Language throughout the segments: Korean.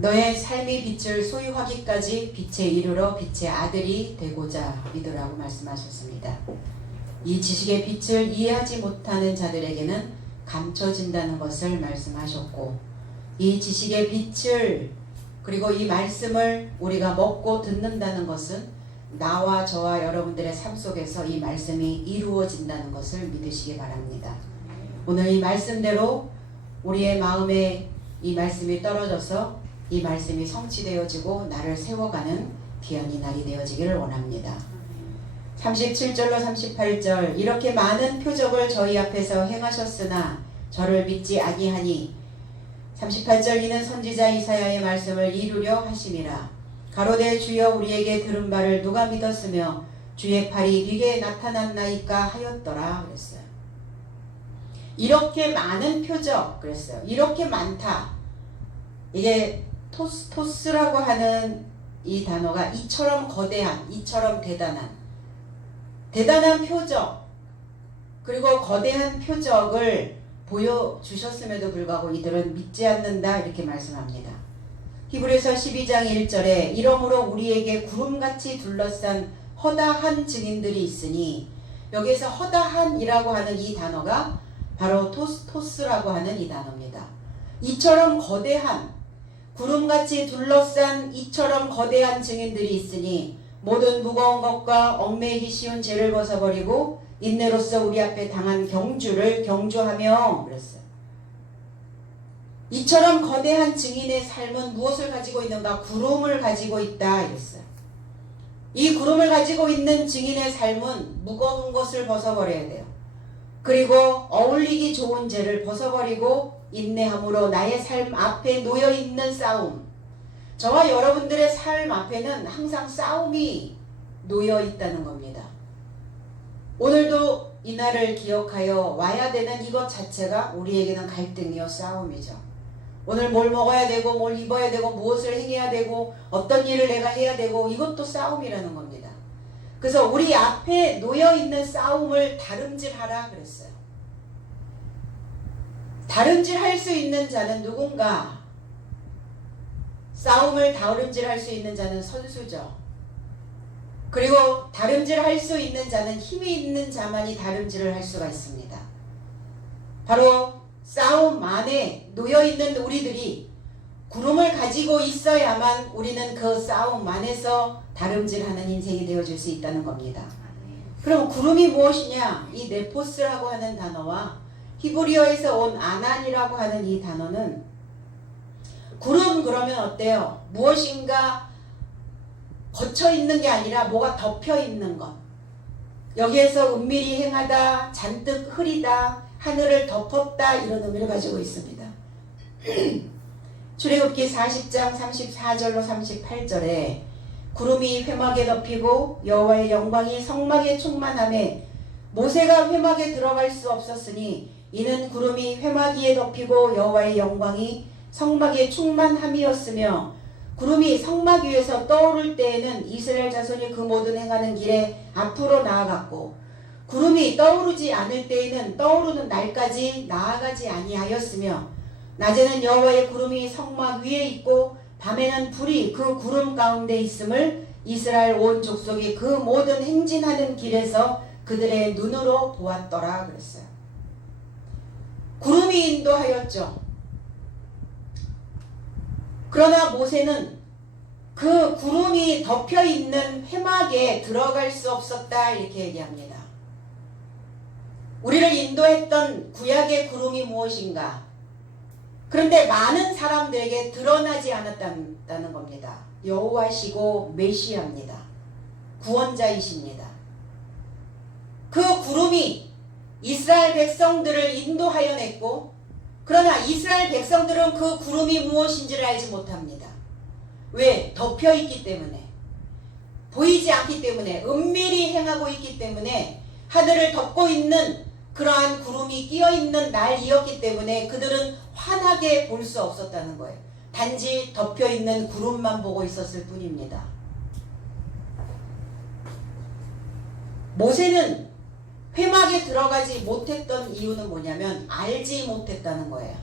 너의 삶의 빛을 소유하기까지 빛에 이르러 빛의 아들이 되고자 믿으라고 말씀하셨습니다. 이 지식의 빛을 이해하지 못하는 자들에게는 감춰진다는 것을 말씀하셨고, 이 지식의 빛을 그리고 이 말씀을 우리가 먹고 듣는다는 것은 나와 저와 여러분들의 삶 속에서 이 말씀이 이루어진다는 것을 믿으시기 바랍니다. 오늘 이 말씀대로 우리의 마음에 이 말씀이 떨어져서 이 말씀이 성취되어지고 나를 세워가는 귀한 이 날이 되어지기를 원합니다. 37절로 38절 이렇게 많은 표적을 저희 앞에서 행하셨으나 저를 믿지 아니하니 38절 이는 선지자 이사야의 말씀을 이루려 하심이라. 가로되 주여 우리에게 들은 바를 누가 믿었으며 주의 팔이 네게 나타났나이까 하였더라 그랬어요. 이렇게 많은 표적 그랬어요. 이렇게 많다. 이게 토스라고 하는 이 단어가 이처럼 거대한, 이처럼 대단한 표적, 그리고 거대한 표적을 보여주셨음에도 불구하고 이들은 믿지 않는다 이렇게 말씀합니다. 히브리서 12장 1절에 이러므로 우리에게 구름같이 둘러싼 허다한 증인들이 있으니, 여기에서 허다한이라고 하는 이 단어가 바로 토스라고 하는 이 단어입니다. 이처럼 거대한, 구름같이 둘러싼 이처럼 거대한 증인들이 있으니 모든 무거운 것과 얽매이기 쉬운 죄를 벗어버리고 인내로서 우리 앞에 당한 경주를 경주하며 그랬어요. 이처럼 거대한 증인의 삶은 무엇을 가지고 있는가? 구름을 가지고 있다 이랬어요. 이 구름을 가지고 있는 증인의 삶은 무거운 것을 벗어버려야 돼요. 그리고 어울리기 좋은 죄를 벗어버리고 인내함으로 나의 삶 앞에 놓여있는 싸움, 저와 여러분들의 삶 앞에는 항상 싸움이 놓여있다는 겁니다. 오늘도 이날을 기억하여 와야 되는 이것 자체가 우리에게는 갈등이요 싸움이죠. 오늘 뭘 먹어야 되고 뭘 입어야 되고 무엇을 행해야 되고 어떤 일을 내가 해야 되고 이것도 싸움이라는 겁니다. 그래서 우리 앞에 놓여있는 싸움을 다름질하라 그랬어요. 다름질할 수 있는 자는 누군가? 싸움을 다름질할 수 있는 자는 선수죠. 그리고 다름질할 수 있는 자는 힘이 있는 자만이 다름질을 할 수가 있습니다. 바로 싸움 안에 놓여있는 우리들이 구름을 가지고 있어야만 우리는 그 싸움 안에서 다름질하는 인생이 되어줄 수 있다는 겁니다. 그럼 구름이 무엇이냐? 이 네포스라고 하는 단어와 히브리어에서 온 아난이라고 하는 이 단어는, 구름 그러면 어때요? 무엇인가 거쳐 있는 게 아니라 뭐가 덮여 있는 것. 여기에서 은밀히 행하다, 잔뜩 흐리다, 하늘을 덮었다 이런 의미를 가지고 있습니다. 출애굽기 40장 34절로 38절에 구름이 회막에 덮이고 여호와의 영광이 성막에 충만하매 모세가 회막에 들어갈 수 없었으니 이는 구름이 회막 위에 덮이고 여호와의 영광이 성막에 충만함이었으며, 구름이 성막 위에서 떠오를 때에는 이스라엘 자손이 그 모든 행하는 길에 앞으로 나아갔고, 구름이 떠오르지 않을 때에는 떠오르는 날까지 나아가지 아니하였으며, 낮에는 여호와의 구름이 성막 위에 있고 밤에는 불이 그 구름 가운데 있음을 이스라엘 온 족속이 그 모든 행진하는 길에서 그들의 눈으로 보았더라 그랬어요. 구름이 인도하였죠. 그러나 모세는 그 구름이 덮여있는 회막에 들어갈 수 없었다 이렇게 얘기합니다. 우리를 인도했던 구약의 구름이 무엇인가? 그런데 많은 사람들에게 드러나지 않았다는 겁니다. 여호와시고 메시아입니다. 구원자이십니다. 그 구름이 이스라엘 백성들을 인도하여 냈고, 그러나 이스라엘 백성들은 그 구름이 무엇인지를 알지 못합니다. 왜? 덮여있기 때문에, 보이지 않기 때문에, 은밀히 행하고 있기 때문에, 하늘을 덮고 있는 그러한 구름이 끼어있는 날이었기 때문에 그들은 환하게 볼 수 없었다는 거예요. 단지 덮여있는 구름만 보고 있었을 뿐입니다. 모세는 회막에 들어가지 못했던 이유는 뭐냐면 알지 못했다는 거예요.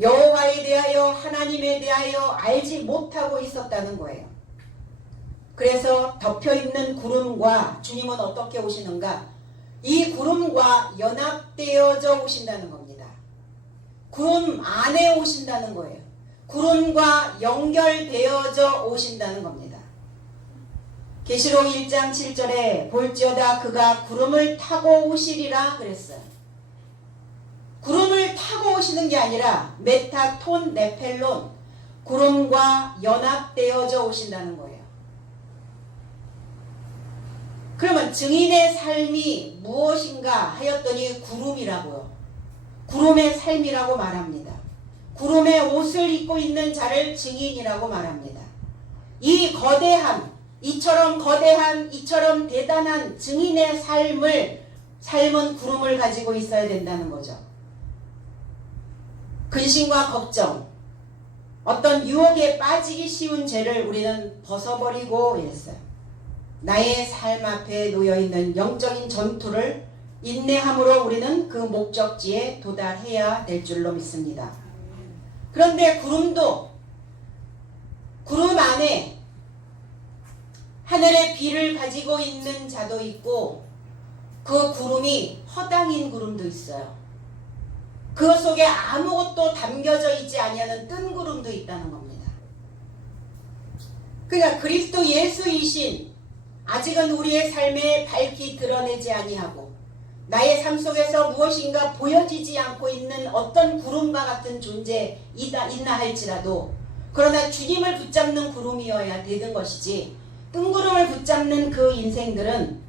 여호와에 대하여 하나님에 대하여 알지 못하고 있었다는 거예요. 그래서 덮여있는 구름과 주님은 어떻게 오시는가? 이 구름과 연합되어져 오신다는 겁니다. 구름 안에 오신다는 거예요. 구름과 연결되어져 오신다는 겁니다. 계시록 1장 7절에 볼지어다 그가 구름을 타고 오시리라 그랬어요. 구름을 타고 오시는 게 아니라 메타톤 네펠론, 구름과 연합되어져 오신다는 거예요. 그러면 증인의 삶이 무엇인가 하였더니 구름이라고요. 구름의 삶이라고 말합니다. 구름의 옷을 입고 있는 자를 증인이라고 말합니다. 이 거대한, 이처럼 거대한, 이처럼 대단한 증인의 삶은 구름을 가지고 있어야 된다는 거죠. 근심과 걱정, 어떤 유혹에 빠지기 쉬운 죄를 우리는 벗어버리고 이랬어요. 나의 삶 앞에 놓여있는 영적인 전투를 인내함으로 우리는 그 목적지에 도달해야 될 줄로 믿습니다. 그런데 구름도 구름 안에 하늘의 비를 가지고 있는 자도 있고 그 구름이 허당인 구름도 있어요. 그 속에 아무것도 담겨져 있지 아니하는 뜬 구름도 있다는 겁니다. 그러니까 그리스도 예수이신 아직은 우리의 삶에 밝히 드러내지 아니하고 나의 삶 속에서 무엇인가 보여지지 않고 있는 어떤 구름과 같은 존재 있나 할지라도 그러나 주님을 붙잡는 구름이어야 되는 것이지 뜬구름을 붙잡는 그 인생들은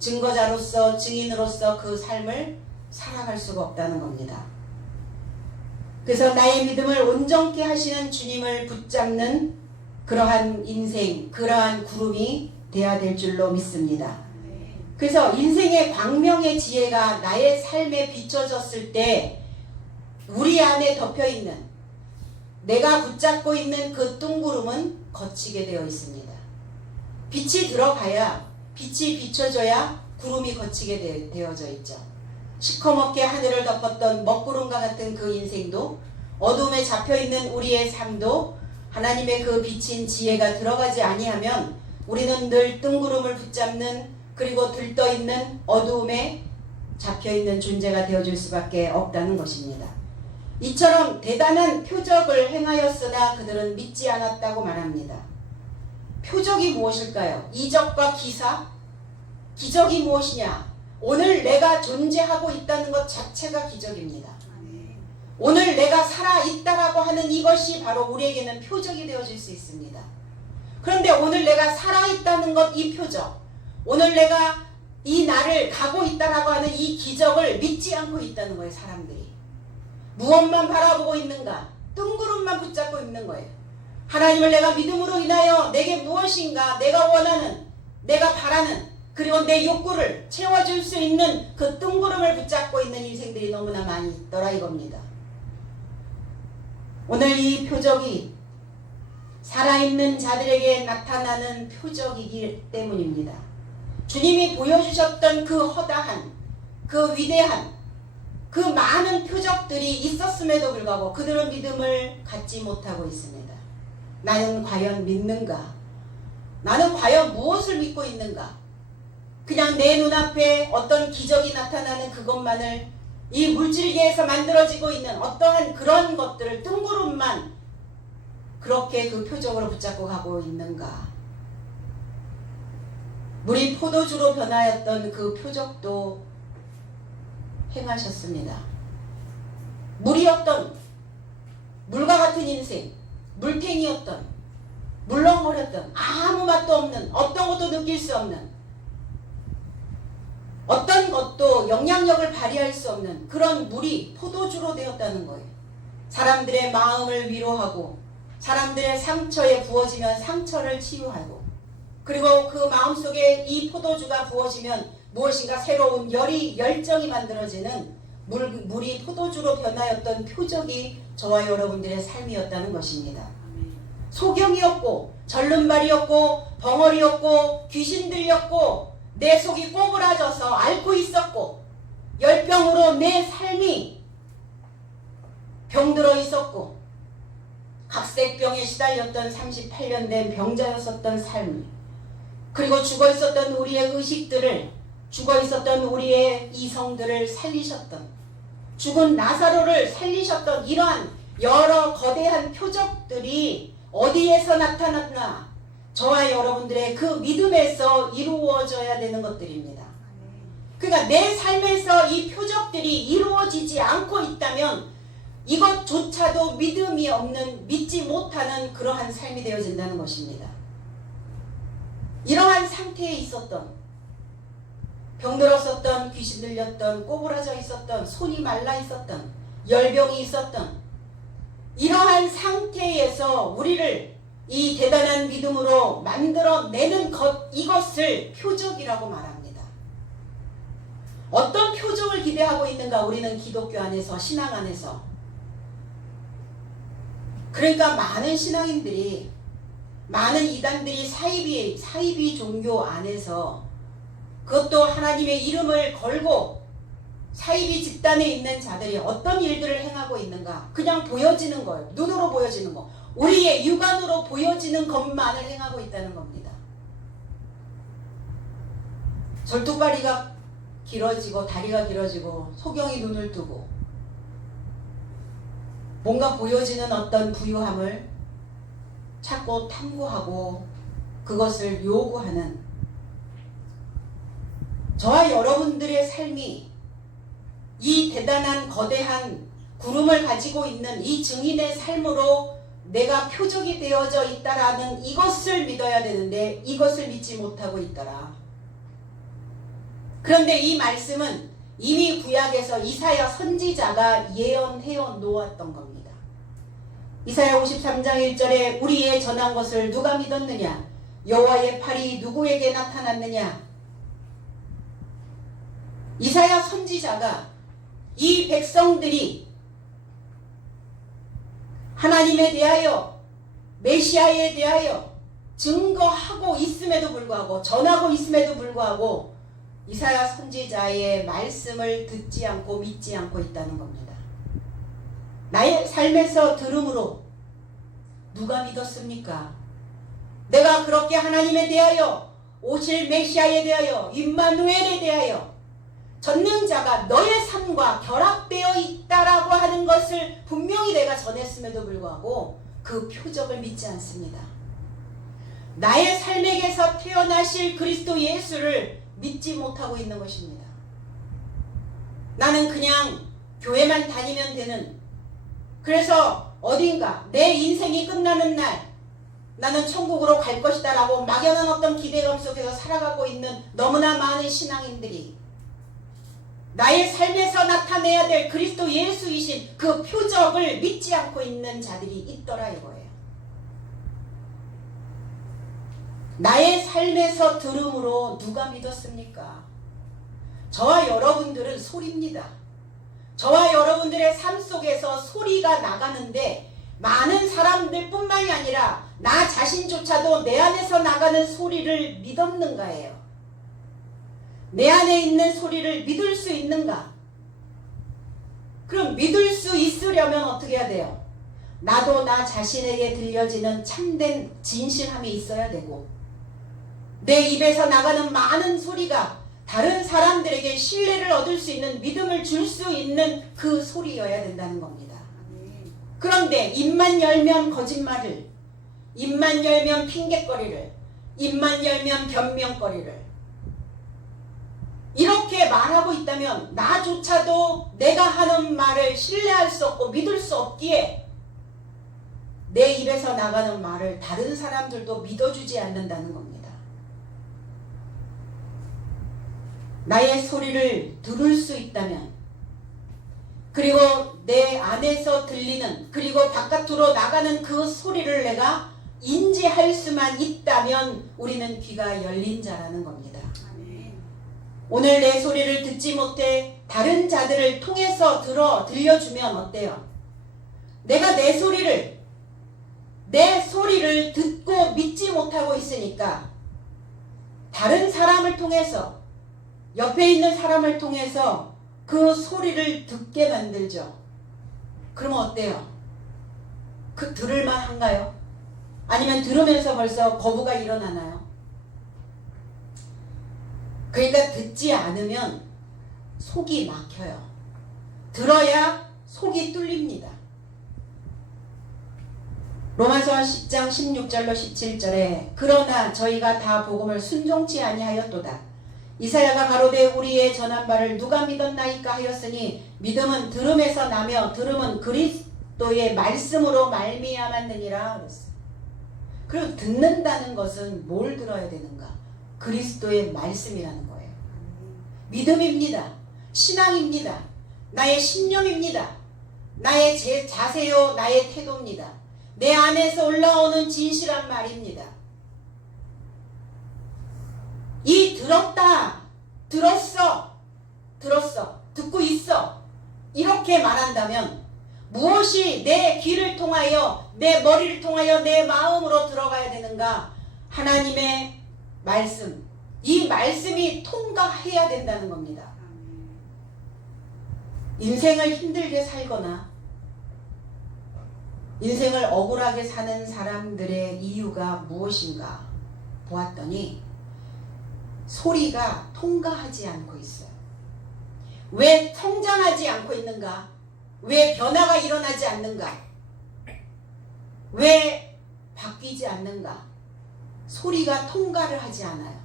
증거자로서 증인으로서 그 삶을 살아갈 수가 없다는 겁니다. 그래서 나의 믿음을 온전케 하시는 주님을 붙잡는 그러한 인생, 그러한 구름이 되어야 될 줄로 믿습니다. 그래서 인생의 광명의 지혜가 나의 삶에 비춰졌을 때 우리 안에 덮여있는 내가 붙잡고 있는 그 뜬구름은 거치게 되어 있습니다. 빛이 들어가야 빛이 비춰져야 구름이 거치게 되어져 있죠. 시커멓게 하늘을 덮었던 먹구름과 같은 그 인생도 어둠에 잡혀있는 우리의 삶도 하나님의 그 비친 지혜가 들어가지 아니하면 우리는 늘 뜬구름을 붙잡는 그리고 들떠있는 어두움에 잡혀있는 존재가 되어줄 수밖에 없다는 것입니다. 이처럼 대단한 표적을 행하였으나 그들은 믿지 않았다고 말합니다. 표적이 무엇일까요? 이적과 기사? 기적이 무엇이냐? 오늘 내가 존재하고 있다는 것 자체가 기적입니다. 오늘 내가 살아있다라고 하는 이것이 바로 우리에게는 표적이 되어질 수 있습니다. 그런데 오늘 내가 살아있다는 것, 이 표적, 오늘 내가 이 날을 가고 있다라고 하는 이 기적을 믿지 않고 있다는 거예요. 사람들이 무엇만 바라보고 있는가? 뜬구름만 붙잡고 있는 거예요. 하나님을 내가 믿음으로 인하여 내게 무엇인가 내가 원하는, 내가 바라는, 그리고 내 욕구를 채워줄 수 있는 그 뜬구름을 붙잡고 있는 인생들이 너무나 많이 있더라 이겁니다. 오늘 이 표적이 살아있는 자들에게 나타나는 표적이기 때문입니다. 주님이 보여주셨던 그 허다한, 그 위대한, 그 많은 표적들이 있었음에도 불구하고 그들은 믿음을 갖지 못하고 있습니다. 나는 과연 믿는가? 나는 과연 무엇을 믿고 있는가? 그냥 내 눈앞에 어떤 기적이 나타나는 그것만을 이 물질계에서 만들어지고 있는 어떠한 그런 것들을 뜬구름만 그렇게 그 표적으로 붙잡고 가고 있는가? 물이 포도주로 변하였던 그 표적도 행하셨습니다. 물이었던, 물과 같은 인생, 물탱이였던, 물렁거렸던, 아무 맛도 없는, 어떤 것도 느낄 수 없는, 어떤 것도 영향력을 발휘할 수 없는 그런 물이 포도주로 되었다는 거예요. 사람들의 마음을 위로하고 사람들의 상처에 부어지면 상처를 치유하고 그리고 그 마음속에 이 포도주가 부어지면 무엇인가 새로운 열정이 만들어지는 물이 포도주로 변하였던 표적이 저와 여러분들의 삶이었다는 것입니다. 소경이었고 절름발이었고 벙어리였고 귀신 들렸고 내 속이 꼬부라져서 앓고 있었고 열병으로 내 삶이 병들어 있었고 각색병에 시달렸던 38년 된 병자였었던 삶, 그리고 죽어 있었던 우리의 의식들을, 죽어 있었던 우리의 이성들을 살리셨던, 죽은 나사로를 살리셨던 이러한 여러 거대한 표적들이 어디에서 나타났나? 저와 여러분들의 그 믿음에서 이루어져야 되는 것들입니다. 그러니까 내 삶에서 이 표적들이 이루어지지 않고 있다면 이것조차도 믿음이 없는, 믿지 못하는 그러한 삶이 되어진다는 것입니다. 이러한 상태에 있었던, 병들었었던, 귀신 들렸던, 꼬부라져 있었던, 손이 말라 있었던, 열병이 있었던 이러한 상태에서 우리를 이 대단한 믿음으로 만들어내는 것, 이것을 표적이라고 말합니다. 어떤 표적을 기대하고 있는가? 우리는 기독교 안에서, 신앙 안에서. 그러니까 많은 신앙인들이, 많은 이단들이 사이비 종교 안에서, 그것도 하나님의 이름을 걸고 사이비 집단에 있는 자들이 어떤 일들을 행하고 있는가? 그냥 보여지는 거예요. 눈으로 보여지는 거. 우리의 육안으로 보여지는 것만을 행하고 있다는 겁니다. 절뚝발이가 길어지고 다리가 길어지고 소경이 눈을 뜨고 뭔가 보여지는 어떤 부유함을 찾고 탐구하고 그것을 요구하는 저와 여러분들의 삶이 이 대단한 거대한 구름을 가지고 있는 이 증인의 삶으로 내가 표적이 되어져 있다라는 이것을 믿어야 되는데 이것을 믿지 못하고 있더라. 그런데 이 말씀은 이미 구약에서 이사야 선지자가 예언해 놓았던 겁니다. 이사야 53장 1절에 우리의 전한 것을 누가 믿었느냐? 여호와의 팔이 누구에게 나타났느냐? 이사야 선지자가 이 백성들이 하나님에 대하여, 메시아에 대하여 증거하고 있음에도 불구하고, 전하고 있음에도 불구하고 이사야 선지자의 말씀을 듣지 않고 믿지 않고 있다는 겁니다. 나의 삶에서 들음으로 누가 믿었습니까? 내가 그렇게 하나님에 대하여, 오실 메시아에 대하여, 임마누엘에 대하여 전능자가 너의 삶과 결합되어 있다라고 하는 것을 분명히 내가 전했음에도 불구하고 그 표적을 믿지 않습니다. 나의 삶에게서 태어나실 그리스도 예수를 믿지 못하고 있는 것입니다. 나는 그냥 교회만 다니면 되는, 그래서 어딘가 내 인생이 끝나는 날 나는 천국으로 갈 것이다 라고 막연한 어떤 기대감 속에서 살아가고 있는 너무나 많은 신앙인들이 나의 삶에서 나타내야 될 그리스도 예수이신 그 표적을 믿지 않고 있는 자들이 있더라 이거예요. 나의 삶에서 들음으로 누가 믿었습니까? 저와 여러분들은 소리입니다. 저와 여러분들의 삶 속에서 소리가 나가는데 많은 사람들 뿐만이 아니라 나 자신조차도 내 안에서 나가는 소리를 믿었는가예요. 내 안에 있는 소리를 믿을 수 있는가? 그럼 믿을 수 있으려면 어떻게 해야 돼요? 나도 나 자신에게 들려지는 참된 진실함이 있어야 되고 내 입에서 나가는 많은 소리가 다른 사람들에게 신뢰를 얻을 수 있는, 믿음을 줄 수 있는 그 소리여야 된다는 겁니다. 그런데 입만 열면 거짓말을, 입만 열면 핑곗거리를, 입만 열면 변명거리를 이렇게 말하고 있다면 나조차도 내가 하는 말을 신뢰할 수 없고 믿을 수 없기에 내 입에서 나가는 말을 다른 사람들도 믿어주지 않는다는 겁니다. 나의 소리를 들을 수 있다면, 그리고 내 안에서 들리는, 그리고 바깥으로 나가는 그 소리를 내가 인지할 수만 있다면 우리는 귀가 열린 자라는 겁니다. 오늘 내 소리를 듣지 못해 다른 자들을 통해서 들려주면 어때요? 내가 내 소리를 듣고 믿지 못하고 있으니까 다른 사람을 통해서, 옆에 있는 사람을 통해서 그 소리를 듣게 만들죠. 그러면 어때요? 들을만 한가요? 아니면 들으면서 벌써 거부가 일어나나요? 그러니까 듣지 않으면 속이 막혀요. 들어야 속이 뚫립니다. 로마서 10장 16절로 17절에 그러나 저희가 다 복음을 순종치 아니하였도다. 이사야가 가로되 우리의 전한 바를 누가 믿었나이까 하였으니 믿음은 들음에서 나며 들음은 그리스도의 말씀으로 말미암았느니라 그랬어요. 그리고 듣는다는 것은 뭘 들어야 되는가? 그리스도의 말씀이라는 거예요. 믿음입니다. 신앙입니다. 나의 신념입니다. 나의 자세요, 나의 태도입니다. 내 안에서 올라오는 진실한 말입니다. 이 들었다, 들었어, 듣고 있어 이렇게 말한다면 무엇이 내 귀를 통하여 내 머리를 통하여 내 마음으로 들어가야 되는가? 하나님의 말씀, 이 말씀이 통과해야 된다는 겁니다. 인생을 힘들게 살거나 인생을 억울하게 사는 사람들의 이유가 무엇인가 보았더니 소리가 통과하지 않고 있어요. 왜 성장하지 않고 있는가? 왜 변화가 일어나지 않는가? 왜 바뀌지 않는가? 소리가 통과를 하지 않아요.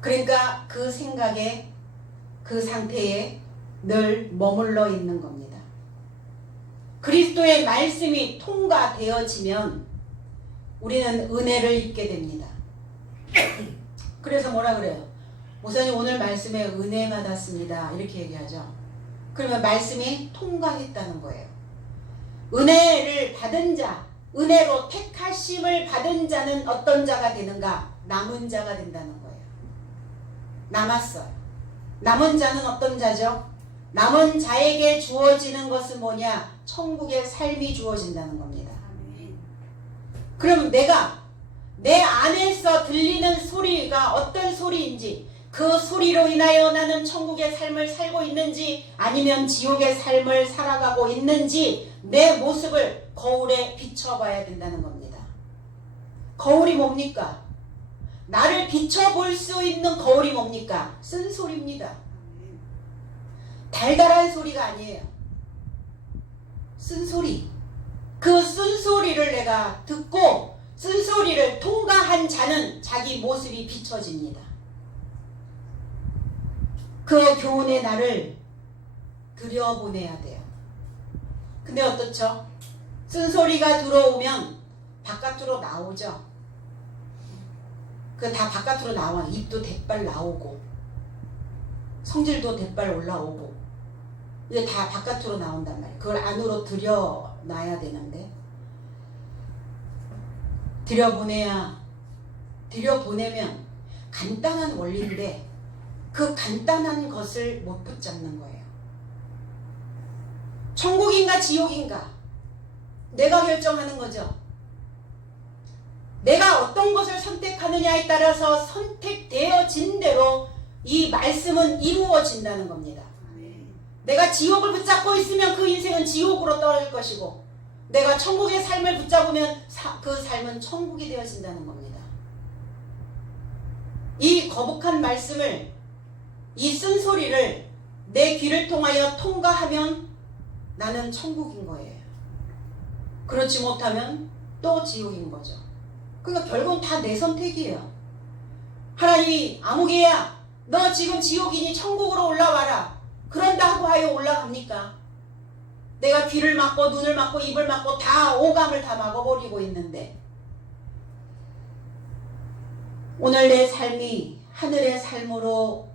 그러니까 그 생각에 그 상태에 늘 머물러 있는 겁니다. 그리스도의 말씀이 통과되어지면 우리는 은혜를 입게 됩니다. 그래서 뭐라 그래요? 목사님 오늘 말씀에 은혜 받았습니다. 이렇게 얘기하죠. 그러면 말씀이 통과했다는 거예요. 은혜를 받은 자, 은혜로 택하심을 받은 자는 어떤 자가 되는가? 남은 자가 된다는 거예요. 남았어요. 남은 자는 어떤 자죠? 남은 자에게 주어지는 것은 뭐냐? 천국의 삶이 주어진다는 겁니다. 그럼 내가 내 안에서 들리는 소리가 어떤 소리인지, 그 소리로 인하여 나는 천국의 삶을 살고 있는지 아니면 지옥의 삶을 살아가고 있는지 내 모습을 거울에 비춰봐야 된다는 겁니다. 거울이 뭡니까? 나를 비춰볼 수 있는 거울이 뭡니까? 쓴소리입니다. 달달한 소리가 아니에요. 쓴소리. 그 쓴소리를 내가 듣고 쓴소리를 통과한 자는 자기 모습이 비춰집니다. 그 교훈의 나를 들여보내야 돼요. 근데 어떻죠? 쓴소리가 들어오면 바깥으로 나오죠. 그 다 바깥으로 나와. 입도 대빨 나오고 성질도 대빨 올라오고 이제 다 바깥으로 나온단 말이에요. 그걸 안으로 들여놔야 되는데 들여보내면 간단한 원리인데 그 간단한 것을 못 붙잡는 거예요. 천국인가 지옥인가 내가 결정하는 거죠. 내가 어떤 것을 선택하느냐에 따라서 선택되어진 대로 이 말씀은 이루어진다는 겁니다. 내가 지옥을 붙잡고 있으면 그 인생은 지옥으로 떨어질 것이고 내가 천국의 삶을 붙잡으면 그 삶은 천국이 되어진다는 겁니다. 이 거북한 말씀을, 이 쓴소리를 내 귀를 통하여 통과하면 나는 천국인 거예요. 그렇지 못하면 또 지옥인 거죠. 그러니까 결국은 다 내 선택이에요. 하나님이 아무개야 너 지금 지옥이니 천국으로 올라와라 그런다고 하여 올라갑니까? 내가 귀를 막고 눈을 막고 입을 막고 다 오감을 다 막아버리고 있는데 오늘 내 삶이 하늘의 삶으로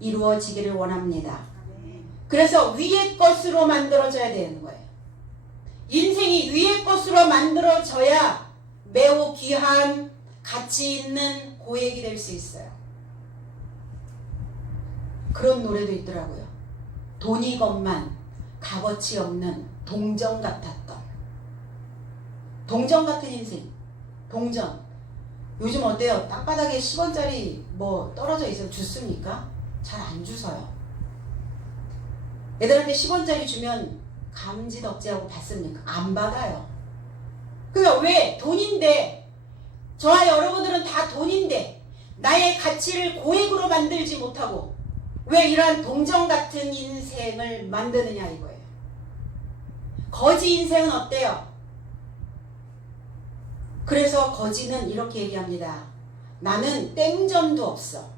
이루어지기를 원합니다. 그래서 위의 것으로 만들어져야 되는 거예요. 인생이 위의 것으로 만들어져야 매우 귀한 가치 있는 고액이 될 수 있어요. 그런 노래도 있더라고요. 돈이건만 값어치 없는 동전 같았던, 동전 같은 인생. 동전 요즘 어때요? 땅바닥에 10원짜리 뭐 떨어져 있으면 주습니까? 잘 안 주서요. 애들한테 10원짜리 주면 감지덕지하고 받습니까? 안 받아요. 그러니까 왜? 돈인데, 저와 여러분들은 다 돈인데 나의 가치를 고액으로 만들지 못하고 왜 이러한 동정 같은 인생을 만드느냐 이거예요. 거지 인생은 어때요? 그래서 거지는 이렇게 얘기합니다. 나는 땡전도 없어.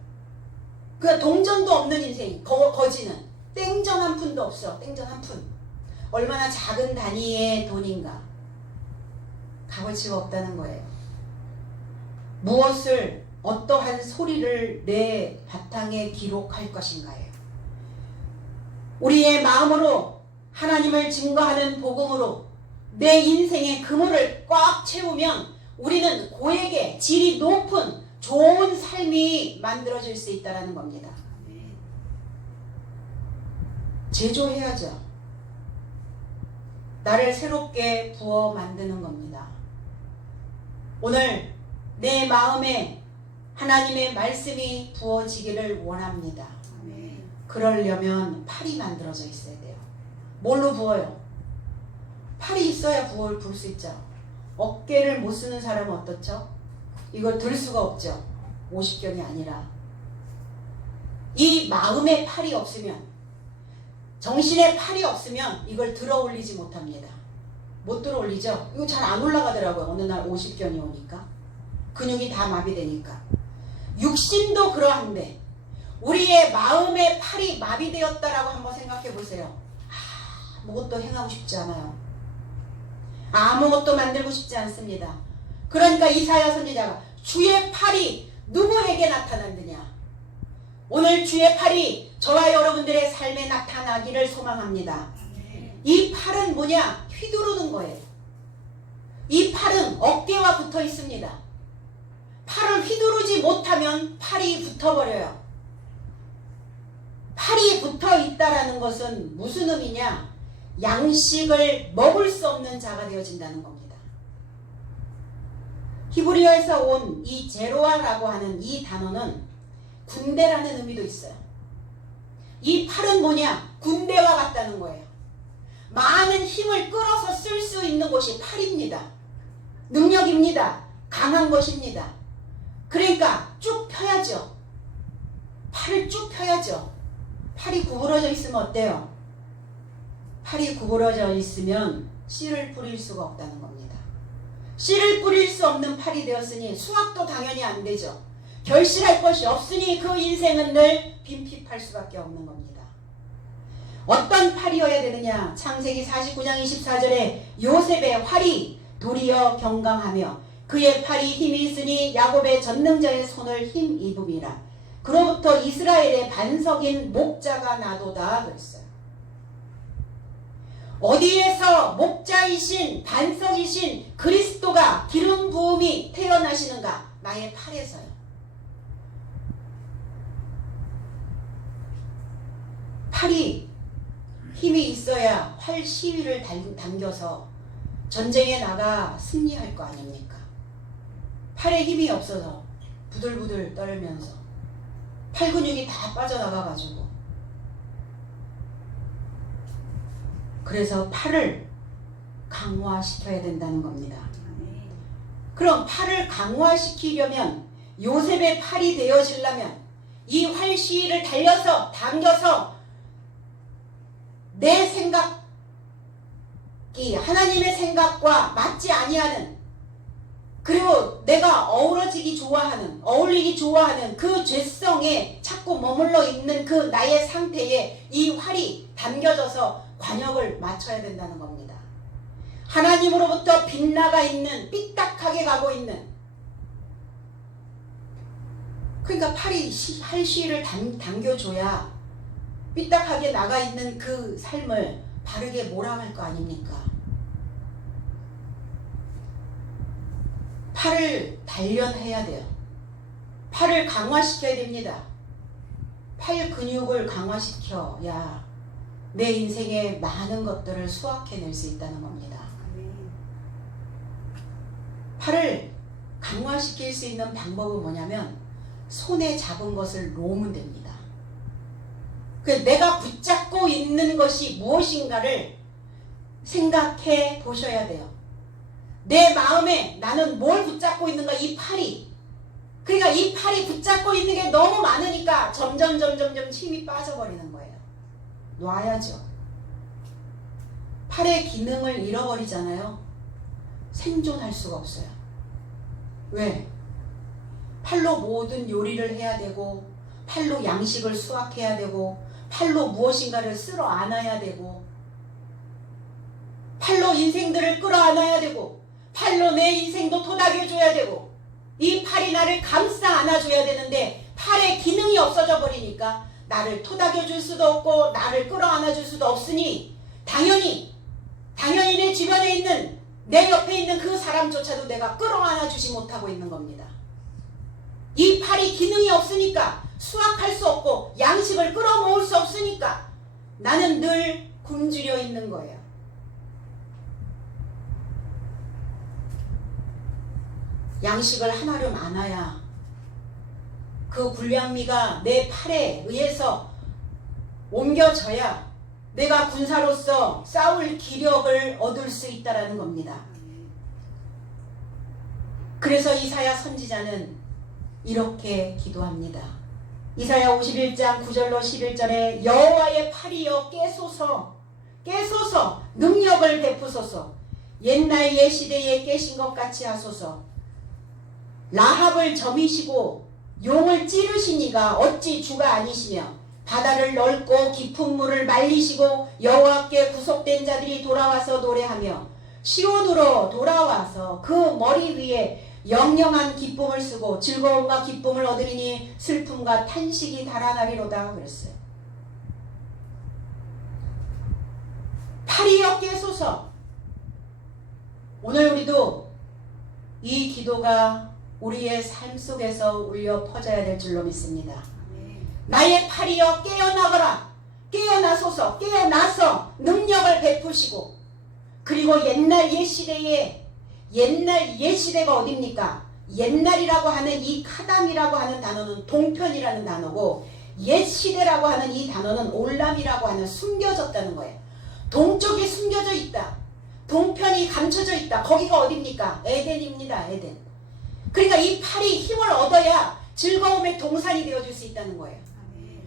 그러니까 동전도 없는 인생. 거지는 땡전 한 푼도 없어. 땡전 한 푼. 얼마나 작은 단위의 돈인가. 값어치가 없다는 거예요. 무엇을 어떠한 소리를 내 바탕에 기록할 것인가예요. 우리의 마음으로 하나님을 증거하는 복음으로 내 인생의 그물을 꽉 채우면 우리는 고액의 질이 높은 좋은 삶이 만들어질 수 있다는 겁니다. 제조해야죠. 나를 새롭게 부어 만드는 겁니다. 오늘 내 마음에 하나님의 말씀이 부어지기를 원합니다. 그러려면 팔이 만들어져 있어야 돼요. 뭘로 부어요? 팔이 있어야 부을 수 있죠. 어깨를 못 쓰는 사람은 어떻죠? 이걸 들 수가 없죠. 50견이 아니라. 이 마음의 팔이 없으면, 정신의 팔이 없으면 이걸 들어 올리지 못합니다. 못 들어 올리죠? 이거 잘 안 올라가더라고요. 어느 날 50견이 오니까. 근육이 다 마비되니까. 육신도 그러한데 우리의 마음의 팔이 마비되었다라고 한번 생각해 보세요. 아무것도 행하고 싶지 않아요. 아무것도 만들고 싶지 않습니다. 그러니까 이사야 선지자가 주의 팔이 누구에게 나타났느냐. 오늘 주의 팔이 저와 여러분들의 삶에 나타나기를 소망합니다. 이 팔은 뭐냐? 휘두르는 거예요. 이 팔은 어깨와 붙어 있습니다. 팔을 휘두르지 못하면 팔이 붙어버려요. 팔이 붙어 있다라는 것은 무슨 의미냐? 양식을 먹을 수 없는 자가 되어진다는 겁니다. 히브리어에서 온 이 제로아라고 하는 이 단어는 군대라는 의미도 있어요. 이 팔은 뭐냐? 군대와 같다는 거예요. 많은 힘을 끌어서 쓸 수 있는 곳이 팔입니다. 능력입니다. 강한 것입니다. 그러니까 쭉 펴야죠. 팔을 쭉 펴야죠. 팔이 구부러져 있으면 어때요? 팔이 구부러져 있으면 씨를 뿌릴 수가 없다는 겁니다. 씨를 뿌릴 수 없는 팔이 되었으니 수확도 당연히 안 되죠. 결실할 것이 없으니 그 인생은 늘 빈핍할 수밖에 없는 겁니다. 어떤 팔이어야 되느냐? 창세기 49장 24절에 요셉의 활이 도리어 경강하며 그의 팔이 힘이 있으니 야곱의 전능자의 손을 힘입음이라. 그로부터 이스라엘의 반석인 목자가 나도다 그랬어요. 어디에서 목자이신 반석이신 그리스도가 기름 부음이 태어나시는가? 나의 팔에서요. 팔이 힘이 있어야 활 시위를 당겨서 전쟁에 나가 승리할 거 아닙니까? 팔에 힘이 없어서 부들부들 떨면서 팔 근육이 다 빠져나가가지고, 그래서 팔을 강화시켜야 된다는 겁니다. 그럼 팔을 강화시키려면, 요셉의 팔이 되어지려면 이 활시위를 달려서 당겨서 내 생각이 하나님의 생각과 맞지 아니하는, 그리고 내가 어우러지기 좋아하는, 어울리기 좋아하는 그 죄성에 자꾸 머물러 있는 그 나의 상태에 이 활이 담겨져서 관역을 맞춰야 된다는 겁니다. 하나님으로부터 빗나가 있는, 삐딱하게 가고 있는, 그러니까 팔이 활시위를 당겨줘야 삐딱하게 나가 있는 그 삶을 바르게 몰아갈 거 아닙니까? 팔을 단련해야 돼요. 팔을 강화시켜야 됩니다. 팔 근육을 강화시켜야 내 인생의 많은 것들을 수확해낼 수 있다는 겁니다. 팔을 강화시킬 수 있는 방법은 뭐냐면 손에 잡은 것을 놓으면 됩니다. 내가 붙잡고 있는 있는 것이 무엇인가를 생각해 보셔야 돼요. 내 마음에 나는 뭘 붙잡고 있는가? 이 팔이. 그러니까 이 팔이 붙잡고 있는 게 너무 많으니까 점점 힘이 빠져버리는 거예요. 놔야죠. 팔의 기능을 잃어버리잖아요. 생존할 수가 없어요. 왜? 팔로 모든 요리를 해야 되고, 팔로 양식을 수확해야 되고, 팔로 무엇인가를 쓸어 안아야 되고, 팔로 인생들을 끌어안아야 되고, 팔로 내 인생도 토닥여줘야 되고, 이 팔이 나를 감싸 안아줘야 되는데 팔의 기능이 없어져 버리니까 나를 토닥여줄 수도 없고 나를 끌어안아줄 수도 없으니 당연히 내 주변에 있는, 내 옆에 있는 그 사람조차도 내가 끌어안아주지 못하고 있는 겁니다. 이 팔이 기능이 없으니까 수확할 수 없고 양식을 끌어모을 수 없으니까 나는 늘 굶주려 있는 거예요. 양식을 하나를 안아야 그 불량미가 내 팔에 의해서 옮겨져야 내가 군사로서 싸울 기력을 얻을 수 있다는 겁니다. 그래서 이사야 선지자는 이렇게 기도합니다. 이사야 51장 9절로 11절에 여호와의 팔이여 깨소서, 깨소서, 능력을 베푸소서, 옛날 옛시대에 깨신 것 같이 하소서. 라합을 점이시고 용을 찌르시니가 어찌 주가 아니시며, 바다를 넓고 깊은 물을 말리시고 여호와께 구속된 자들이 돌아와서 노래하며 시온으로 돌아와서 그 머리 위에 영영한 기쁨을 쓰고 즐거움과 기쁨을 얻으리니 슬픔과 탄식이 달아나리로다 그랬어요. 팔이여 깨소서. 오늘 우리도 이 기도가 우리의 삶 속에서 울려 퍼져야 될 줄로 믿습니다. 나의 팔이여 깨어나거라. 깨어나소서. 깨어나서 능력을 베푸시고, 그리고 옛날 옛시대에, 옛날 옛시대가 어딥니까? 옛날이라고 하는 이 카담이라고 하는 단어는 동편이라는 단어고, 옛시대라고 하는 이 단어는 올람이라고 하는 숨겨졌다는 거예요. 동쪽이 숨겨져 있다. 동편이 감춰져 있다. 거기가 어딥니까? 에덴입니다. 에덴. 그러니까 이 팔이 힘을 얻어야 즐거움의 동산이 되어줄 수 있다는 거예요.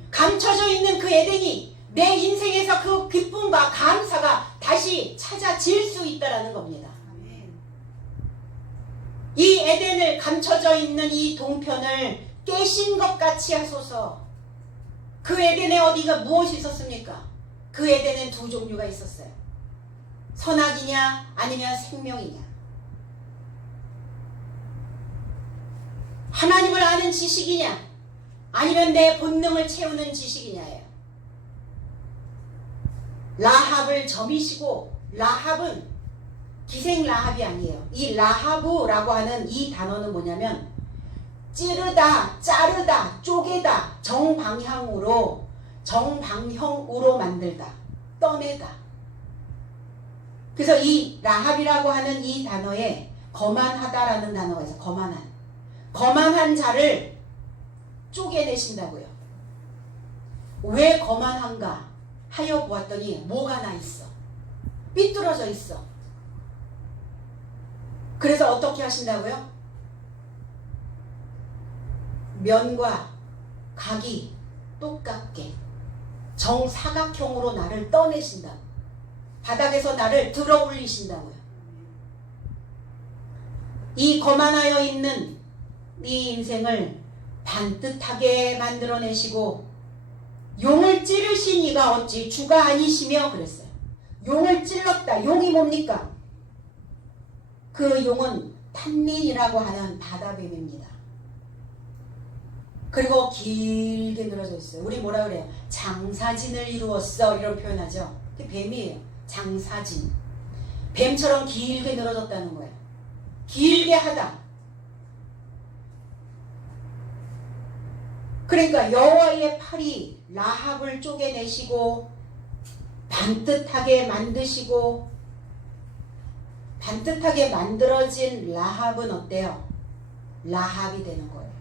감춰져 있는 그 에덴이 내 인생에서 그 기쁨과 감사가 다시 찾아질 수 있다는 겁니다. 이 에덴을 감춰져 있는 이 동편을 깨신 것 같이 하소서. 그 에덴에 어디가 무엇이 있었습니까? 그 에덴엔 두 종류가 있었어요. 선악이냐 아니면 생명이냐. 하나님을 아는 지식이냐 아니면 내 본능을 채우는 지식이냐예요. 라합을 점이시고, 라합은 기생 라합이 아니에요. 이 라하브라고 하는 이 단어는 뭐냐면 찌르다, 자르다, 쪼개다, 정방향으로 만들다, 떠내다. 그래서 이 라합이라고 하는 이 단어에 거만하다라는 단어가 있어요. 거만한 자를 쪼개내신다고요. 왜 거만한가 하여 보았더니 뭐가 나 있어. 삐뚤어져 있어. 그래서 어떻게 하신다고요? 면과 각이 똑같게 정사각형으로 나를 떠내신다. 바닥에서 나를 들어 올리신다고요. 이 거만하여 있는 이 인생을 반듯하게 만들어내시고, 용을 찌르신 이가 어찌 주가 아니시며 그랬어요. 용을 찔렀다. 용이 뭡니까? 그 용은 탄닌이라고 하는 바다뱀입니다. 그리고 길게 늘어져 있어요. 우리 뭐라 그래요? 장사진을 이루었어, 이런 표현하죠. 그게 뱀이에요. 장사진. 뱀처럼 길게 늘어졌다는 거예요. 길게 하다. 그러니까 여호와의 팔이 라합을 쪼개내시고 반듯하게 만드시고, 반듯하게 만들어진 라합은 어때요? 라합이 되는 거예요.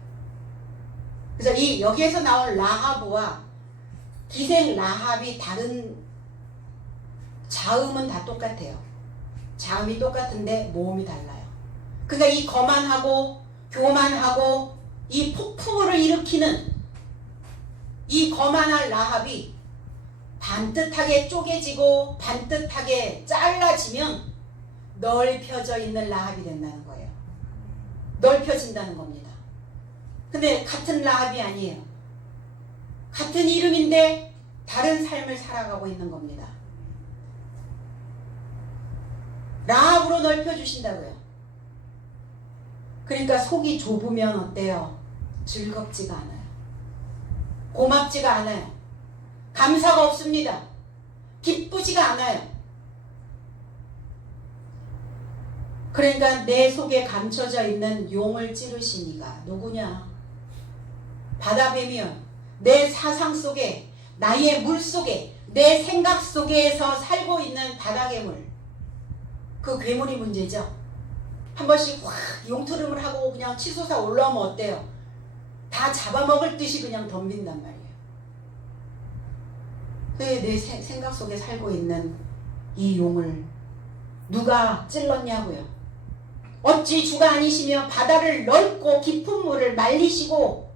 그래서 이 여기에서 나온 라합과 기생 라합이 다른 자음은 다 똑같아요. 자음이 똑같은데 모음이 달라요. 그러니까 이 거만하고 교만하고 이 폭풍우를 일으키는 이 거만한 라합이 반듯하게 쪼개지고 반듯하게 잘라지면 넓혀져 있는 라합이 된다는 거예요. 넓혀진다는 겁니다. 근데 같은 라합이 아니에요. 같은 이름인데 다른 삶을 살아가고 있는 겁니다. 라합으로 넓혀주신다고요. 그러니까 속이 좁으면 어때요? 즐겁지가 않아요. 고맙지가 않아요. 감사가 없습니다. 기쁘지가 않아요. 그러니까 내 속에 감춰져 있는 용을 찌르신 이가 누구냐? 바다뱀이요. 내 사상 속에, 나의 물 속에, 내 생각 속에서 살고 있는 바다괴물. 그 괴물이 문제죠. 한 번씩 확 용트름을 하고 그냥 치솟아 올라오면 어때요? 다 잡아먹을 듯이 그냥 덤빈단 말이에요. 내 생각 속에 살고 있는 이 용을 누가 찔렀냐고요. 어찌 주가 아니시며 바다를 넓고 깊은 물을 말리시고,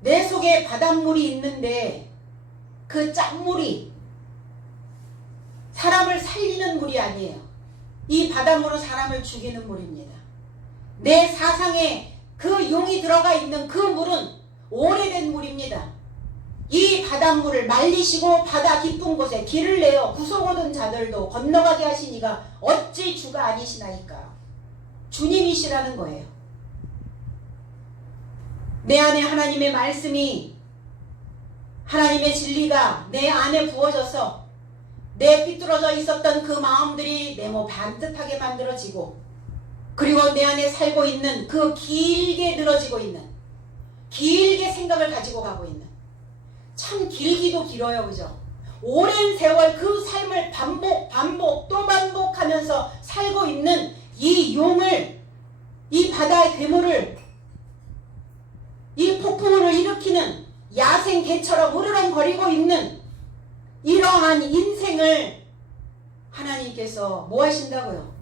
내 속에 바닷물이 있는데 그 짠물이 사람을 살리는 물이 아니에요. 이 바닷물은 사람을 죽이는 물입니다. 내 사상에 그 용이 들어가 있는 그 물은 오래된 물입니다. 이 바닷물을 말리시고 바다 깊은 곳에 길을 내어 구속 얻은 자들도 건너가게 하시니가 어찌 주가 아니시나이까. 주님이시라는 거예요. 내 안에 하나님의 말씀이, 하나님의 진리가 내 안에 부어져서 내 삐뚤어져 있었던 그 마음들이 네모 반듯하게 만들어지고, 그리고 내 안에 살고 있는 그 길게 늘어지고 있는, 길게 생각을 가지고 가고 있는, 참 길기도 길어요. 그죠? 오랜 세월 그 삶을 반복 또 반복하면서 살고 있는 이 용을, 이 바다의 괴물을, 이 폭풍우를 일으키는 야생 개처럼 으르렁거리고 있는 이러한 인생을 하나님께서 뭐 하신다고요?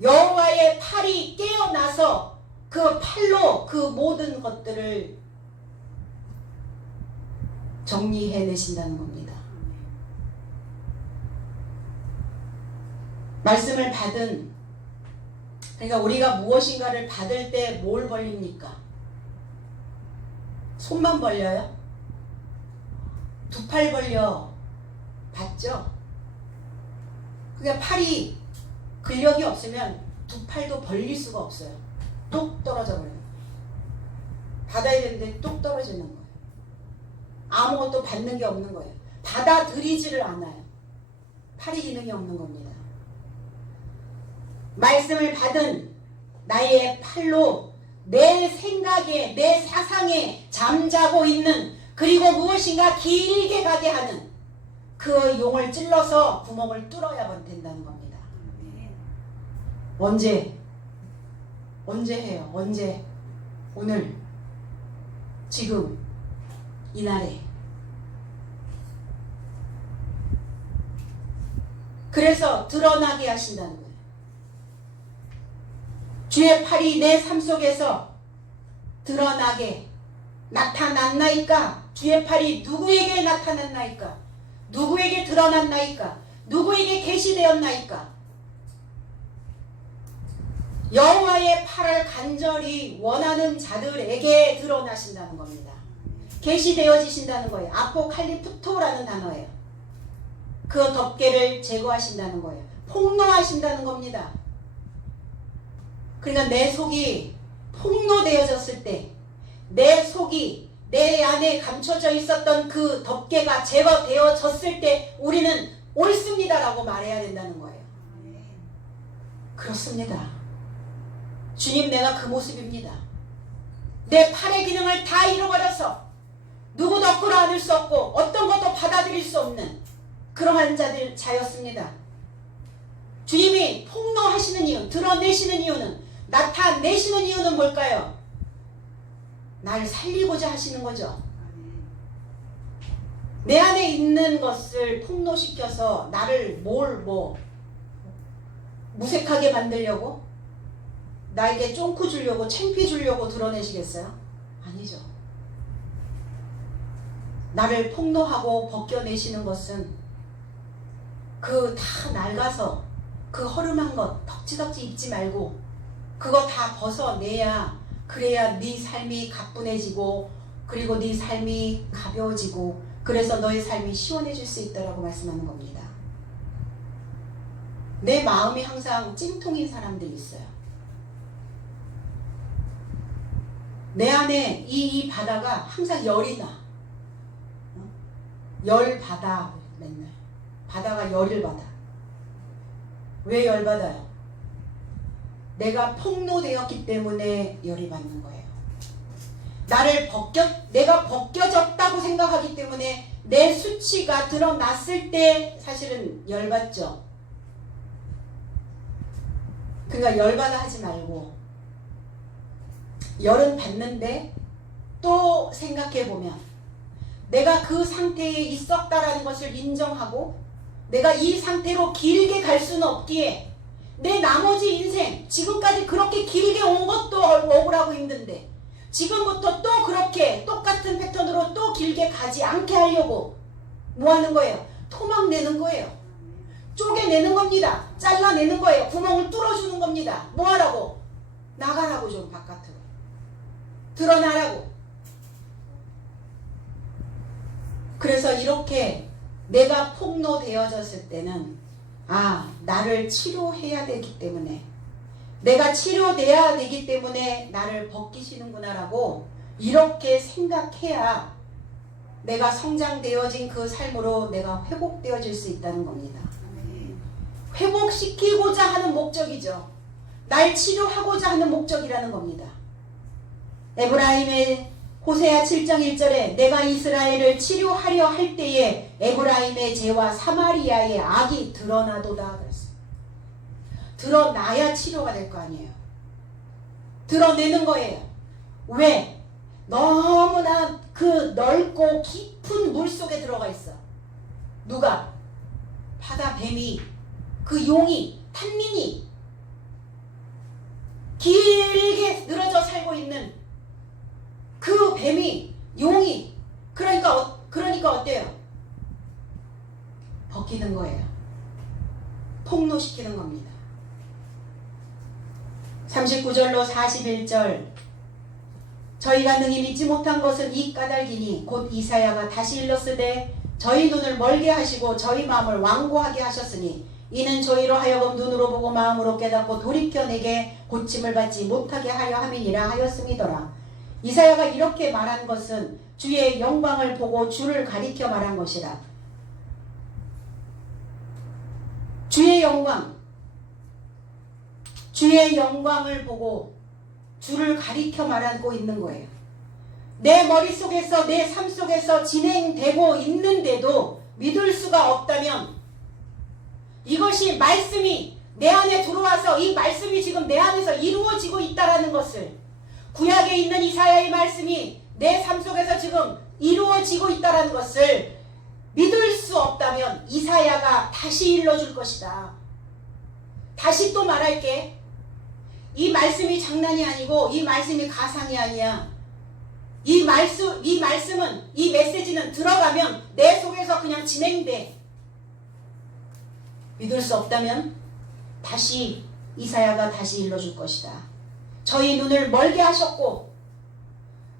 여호와의 팔이 깨어나서 그 팔로 그 모든 것들을 정리해내신다는 겁니다. 말씀을 받은, 그러니까 우리가 무엇인가를 받을 때 뭘 벌립니까? 손만 벌려요? 두 팔 벌려 받죠? 그러니까 팔이 근력이 없으면 두 팔도 벌릴 수가 없어요. 뚝 떨어져 버려요. 받아야 되는데 뚝 떨어지는 거예요. 아무것도 받는 게 없는 거예요. 받아들이지를 않아요. 팔이 기능이 없는 겁니다. 말씀을 받은 나의 팔로 내 생각에, 내 사상에 잠자고 있는, 그리고 무엇인가 길게 가게 하는 그 용을 찔러서 구멍을 뚫어야 된다는 겁니다. 언제 해요? 언제? 오늘, 지금, 이날에. 그래서 드러나게 하신다는 거예요. 주의 팔이 내 삶 속에서 드러나게 나타났나이까? 주의 팔이 누구에게 나타났나이까? 누구에게 드러났나이까? 누구에게 계시되었나이까? 여호와의 팔을 간절히 원하는 자들에게 드러나신다는 겁니다. 계시되어지신다는 거예요. 아포칼리프토라는 단어예요. 그 덮개를 제거하신다는 거예요. 폭로하신다는 겁니다. 그러니까 내 속이 폭로되어졌을 때, 내 속이, 내 안에 감춰져 있었던 그 덮개가 제거되어졌을 때 우리는 옳습니다라고 말해야 된다는 거예요. 그렇습니다. 주님, 내가 그 모습입니다. 내 팔의 기능을 다 잃어버려서 누구도 끌어안을 수 없고 어떤 것도 받아들일 수 없는 그러한 자였습니다. 주님이 폭로하시는 이유, 드러내시는 이유는, 나타내시는 이유는 뭘까요? 날 살리고자 하시는 거죠. 내 안에 있는 것을 폭로시켜서 나를 무색하게 만들려고, 나에게 쫑크 주려고, 창피 주려고 드러내시겠어요? 아니죠. 나를 폭로하고 벗겨내시는 것은 그 다 낡아서 그 허름한 것 덕지덕지 입지 말고 그거 다 벗어내야, 그래야 네 삶이 가뿐해지고, 그리고 네 삶이 가벼워지고, 그래서 너의 삶이 시원해질 수 있다라고 말씀하는 겁니다. 내 마음이 항상 찜통인 사람들이 있어요. 내 안에 이 바다가 항상 열이 나. 열바다, 맨날 바다가 열을 받아. 왜 열받아요? 내가 폭로되었기 때문에 열이 받는 거예요. 내가 벗겨졌다고 생각하기 때문에 내 수치가 드러났을 때 사실은 열받죠. 그러니까 열받아 하지 말고, 열은 받는데 또 생각해보면 내가 그 상태에 있었다라는 것을 인정하고, 내가 이 상태로 길게 갈 수는 없기에 내 나머지 인생, 지금까지 그렇게 길게 온 것도 억울하고 힘든데 지금부터 또 그렇게 똑같은 패턴으로 또 길게 가지 않게 하려고 뭐 하는 거예요? 토막내는 거예요. 쪼개내는 겁니다. 잘라내는 거예요. 구멍을 뚫어주는 겁니다. 뭐 하라고? 나가라고, 좀 바깥으로 드러나라고. 그래서 이렇게 내가 폭로되어졌을 때는, 나를 치료해야 되기 때문에, 내가 치료돼야 되기 때문에 나를 벗기시는구나라고 이렇게 생각해야 내가 성장되어진 그 삶으로 내가 회복되어질 수 있다는 겁니다. 회복시키고자 하는 목적이죠. 날 치료하고자 하는 목적이라는 겁니다. 에브라임의 호세아 7장 1절에 내가 이스라엘을 치료하려 할 때에 에브라임의 죄와 사마리아의 악이 드러나도다 그랬어요. 드러나야 치료가 될 거 아니에요. 드러내는 거예요. 왜? 너무나 그 넓고 깊은 물 속에 들어가 있어. 누가? 바다 뱀이, 그 용이, 탄민이 길게 늘어져 살고 있는 그 뱀이, 용이, 그러니까 어때요? 벗기는 거예요. 폭로시키는 겁니다. 39절로 41절, 저희가 능히 믿지 못한 것은 이 까닭이니 곧 이사야가 다시 일렀으되 저희 눈을 멀게 하시고 저희 마음을 완고하게 하셨으니 이는 저희로 하여금 눈으로 보고 마음으로 깨닫고 돌이켜 내게 고침을 받지 못하게 하려 함이니라 하였음이더라. 이사야가 이렇게 말한 것은 주의 영광을 보고 주를 가리켜 말한 것이라. 주의 영광을 보고 주를 가리켜 말하고 있는 거예요. 내 머릿속에서, 내 삶 속에서 진행되고 있는데도 믿을 수가 없다면, 이것이 말씀이 내 안에 들어와서 이 말씀이 지금 내 안에서 이루어지고 있다라는 것을, 구약에 있는 이사야의 말씀이 내 삶 속에서 지금 이루어지고 있다라는 것을 믿을 수 없다면 이사야가 다시 일러줄 것이다. 다시 또 말할게. 이 말씀이 장난이 아니고 이 말씀이 가상이 아니야. 이 말씀은, 이 메시지는 들어가면 내 속에서 그냥 진행돼. 믿을 수 없다면 다시 이사야가 다시 일러줄 것이다. 저희 눈을 멀게 하셨고,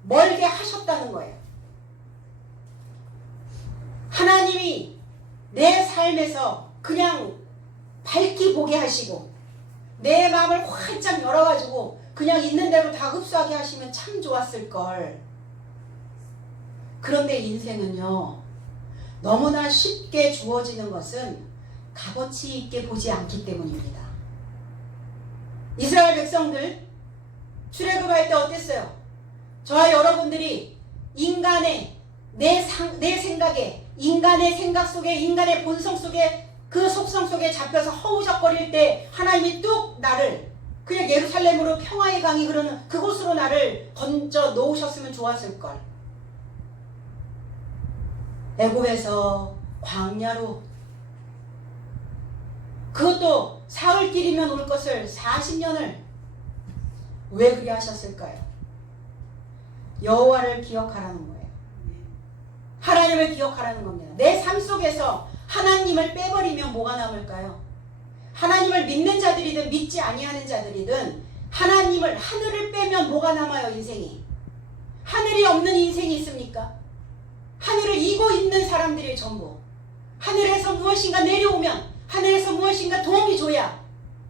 멀게 하셨다는 거예요. 하나님이 내 삶에서 그냥 밝게 보게 하시고 내 마음을 활짝 열어가지고 그냥 있는 대로 다 흡수하게 하시면 참 좋았을걸. 그런데 인생은요, 너무나 쉽게 주어지는 것은 값어치 있게 보지 않기 때문입니다. 이스라엘 백성들 출애굽할 때 어땠어요? 저와 여러분들이 인간의 내 생각에, 인간의 생각 속에, 인간의 본성 속에, 그 속성 속에 잡혀서 허우적거릴 때 하나님이 뚝 나를 그냥 예루살렘으로, 평화의 강이 흐르는 그곳으로 나를 던져 놓으셨으면 좋았을걸. 애굽에서 광야로, 그것도 사흘 길이면 올 것을 40년을 왜 그리 하셨을까요? 여호와를 기억하라는 거예요. 하나님을 기억하라는 겁니다. 내 삶 속에서 하나님을 빼버리면 뭐가 남을까요? 하나님을 믿는 자들이든 믿지 아니하는 자들이든 하나님을, 하늘을 빼면 뭐가 남아요? 인생이. 하늘이 없는 인생이 있습니까? 하늘을 이고 있는 사람들이 전부. 하늘에서 무엇인가 내려오면, 하늘에서 무엇인가 도움이 줘야,